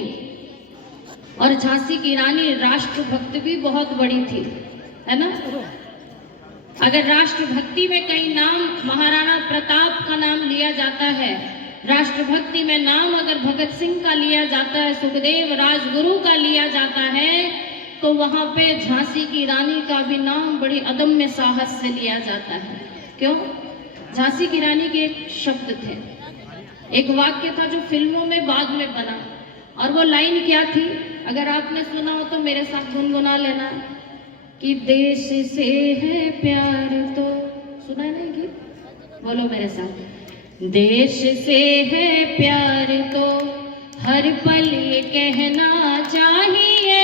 और झांसी की रानी राष्ट्रभक्त भी बहुत बड़ी थी, है ना। अगर राष्ट्रभक्ति में कई नाम महाराणा प्रताप का नाम लिया जाता है, राष्ट्रभक्ति में नाम अगर भगत सिंह का लिया जाता है, सुखदेव राजगुरु का लिया जाता है, तो वहां पे झांसी की रानी का भी नाम बड़ी अदम्य साहस से लिया जाता है। क्यों? झांसी की रानी के एक शब्द थे, एक वाक्य था जो फिल्मों में बाद में बना, और वो लाइन क्या थी? अगर आपने सुना हो तो मेरे साथ गुनगुना लेना कि देश से है प्यार। तो सुना है ना गीत? बोलो मेरे साथ, देश से है प्यार तो हर पल ये कहना चाहिए,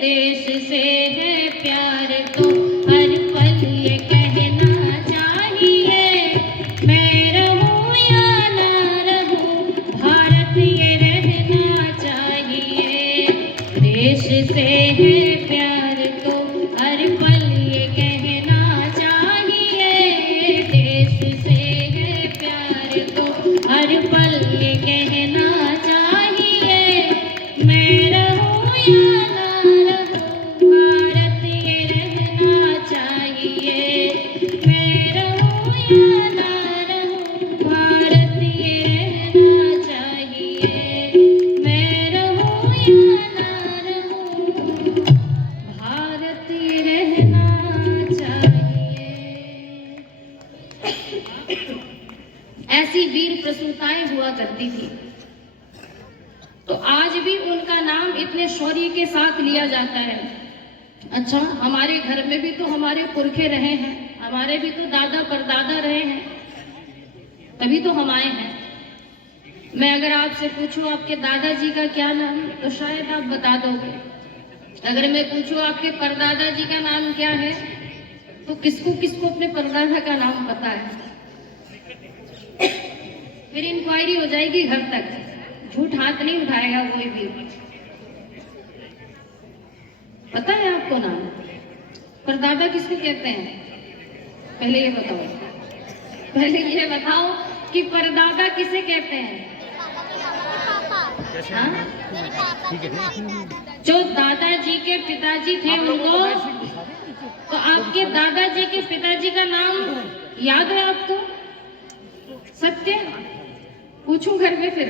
देश से है प्यार तो हर पल ये कहना चाहिए, मैं रहूं या ना रहूं भारत ये रहना चाहिए, देश से है प्यार तो हर पल ये कहना चाहिए, देश से है प्यार तो हर पल ये कहना चाहिए, मैं रहूं या ना रहूं भारत ये रहना चाहिए, मैं रहूं या ना रहूं भारत ये रहना चाहिए, मैं रहूं या ना रहूं भारत ये रहना चाहिए। ऐसी वीर प्रसूताएं हुआ करती थी, तो आज भी उनका नाम इतने शौर्य के साथ लिया जाता है। अच्छा, हमारे घर में भी तो हमारे पुरखे रहे हैं, हमारे भी तो दादा परदादा रहे हैं, तभी तो हम आए हैं। मैं अगर आपसे पूछूं आपके दादाजी का क्या नाम है, तो शायद आप बता दोगे। अगर मैं पूछूं आपके परदादा जी का नाम क्या है, तो किसको किसको अपने परदादा का नाम पता है? फिर इंक्वायरी हो जाएगी घर तक, झूठ हाथ नहीं उठाएगा कोई भी। पता है आपको नाम परदादा किसको कहते हैं? पहले ये बताओ, पहले ये बताओ कि परदादा किसे कहते हैं? हाँ? जो दादाजी के पिताजी थे उनको, तो आपके दादाजी के पिताजी का नाम याद है आपको? सत्य? पूछूं घर में फिर?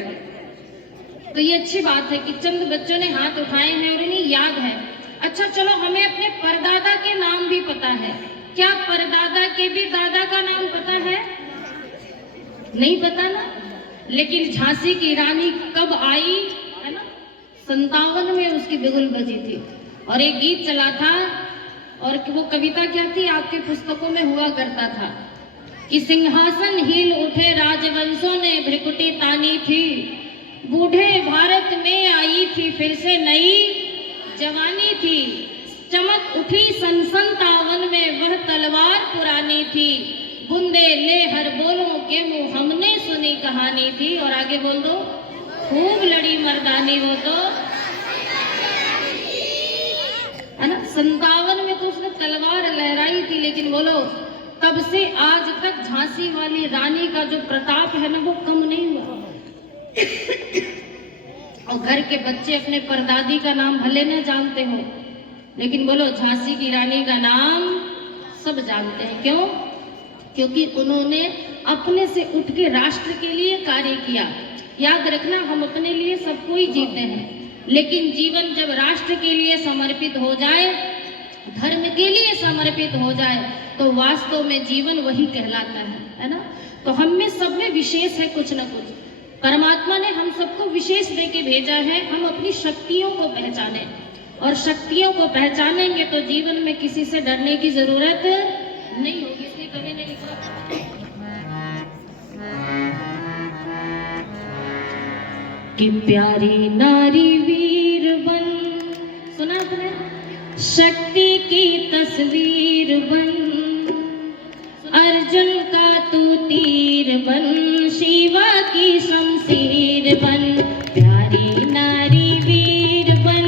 तो ये अच्छी बात है कि चंद बच्चों ने हाथ उठाए हैं और इन्हें याद है। अच्छा चलो, हमें अपने परदादा के नाम भी पता है। क्या परदादा के भी दादा का नाम पता है? नहीं पता ना। लेकिन झांसी की रानी कब आई, है ना? 57 में उसकी बिगुल बजी थी, और एक गीत चला था, और वो कविता क्या थी? आपके पुस्तकों में हुआ करता था कि सिंहासन हिल उठे राजवंशों ने भ्रिकुटी तानी थी, बूढ़े भारत में आई थी फिर से नई जवानी थी, चमक उठी सन 57 में वह तलवार पुरानी थी, बूंदे ले हर बोलों के मुंह हमने सुनी कहानी थी। और आगे बोल दो, खूब लड़ी मर्दानी वो तो, है ना? 57 में तो उसने तलवार लहराई थी, लेकिन बोलो तब से आज तक झांसी वाली रानी का जो प्रताप है ना, वो कम नहीं हुआ। और घर के बच्चे अपने परदादी का नाम भले न जानते हो, लेकिन बोलो झांसी की रानी का नाम सब जानते हैं। क्यों? क्योंकि उन्होंने अपने से उठ के राष्ट्र के लिए कार्य किया। याद रखना, हम अपने लिए सब कोई जीते हैं, लेकिन जीवन जब राष्ट्र के लिए समर्पित हो जाए, धर्म के लिए समर्पित हो जाए, तो वास्तव में जीवन वही कहलाता है ना? तो हम में सब में विशेष है कुछ ना कुछ। परमात्मा ने हम सबको विशेष दे के भेजा है, हम अपनी शक्तियों को पहचाने, और शक्तियों को पहचानेंगे तो जीवन में किसी से डरने की जरूरत नहीं होगी। इसलिए कवि ने लिखा कि प्यारी नारी वीर बन, सुना आपने? शक्ति की तस्वीर बन, अर्जुन का तू तीर बन, शिवा की शमशीर बन, प्यारी नारी वीर बन,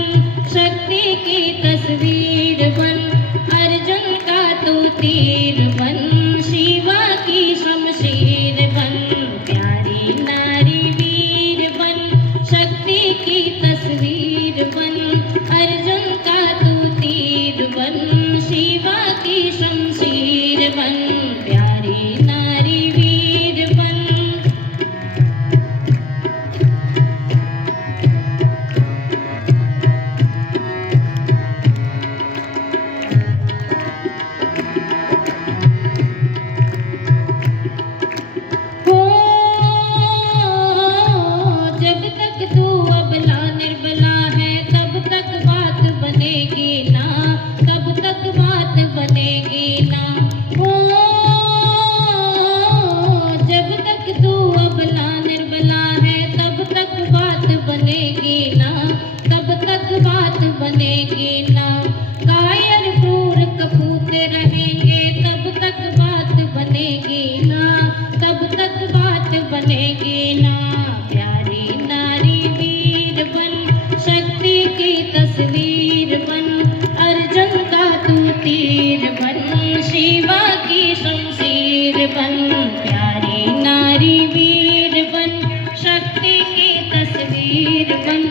प्यारे नारी वीर बन, शक्ति की तस्वीर बन,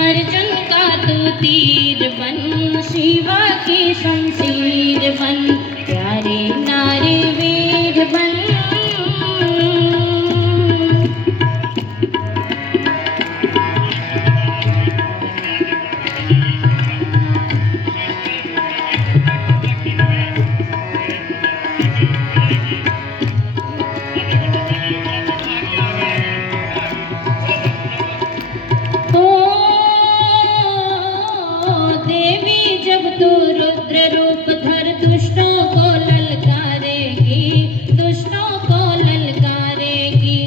अर्जुन का तू तीर बन, शिवा की शमशीर बन, प्यारे नारी वीर बन। देवी जब तू रुद्र रूप धर दुष्टों को ललकारेगी, दुष्टों को ललकारेगी।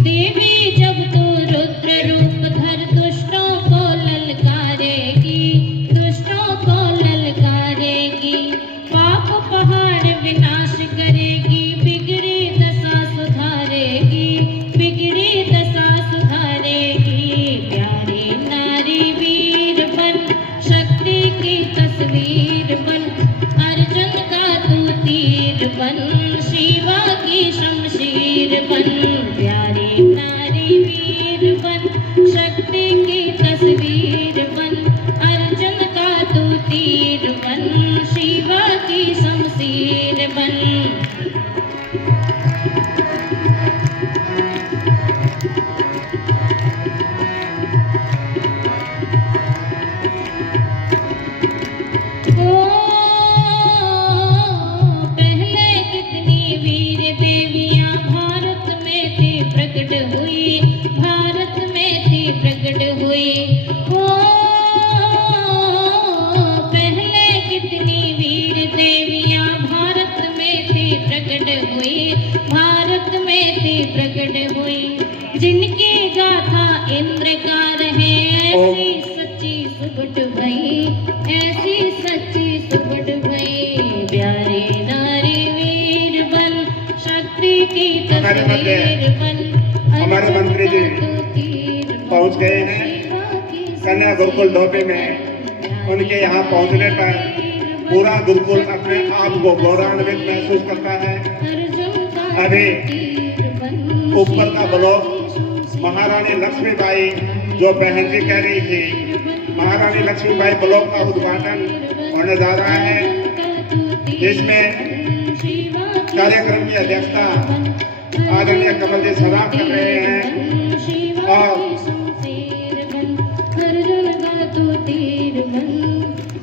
देवी जब तू रुद्र रूप धर दुष्टों को ललकारेगी, दुष्टों को ललकारेगी। पाप पहाड़ विनाश करेगी, बिगड़ी दशा सुधारेगी, बिगड़ी दशा सुधारेगी। प्यारे नारी वीर बन, शक्ति की तस्वीर बन, अर्जुन का तू तीर बन, शिवा की शमशीर बन, प्यारे नारी वीर बन, शक्ति की तस्वीर बन, अर्जुन का तू तीर बन, शिवा की शमशीर बन। पहले कितनी वीर देवियां भारत में थी प्रकट हुई, भारत में थी प्रकट हुई। पहले कितनी वीर देवियां भारत में थी प्रकट हुई, भारत में थी प्रकट हुई। जिनकी गाथा इंद्र का रहे, ऐसी सच्ची सुबट भई, ऐसी सच्ची सुबट भई। प्यारे नारी वीर बन, शक्ति की तस्वीर बन, हमारे मंत्री जी पहुंच गए हैं कन्या गुरुकुल डोबी में। उनके यहाँ पहुंचने पर पूरा गुरुकुल अपने आप को गौरवान्वित महसूस करता है। अभी ऊपर का ब्लॉक महारानी लक्ष्मीबाई जो बहन जी कह रही थी, महारानी लक्ष्मीबाई ब्लॉक का उद्घाटन होने जा रहा है, जिसमें कार्यक्रम की अध्यक्षता आदरणीय कमल जी सराफ कर रहे हैं। और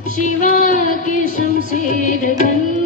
शिवा की शमशीर बन।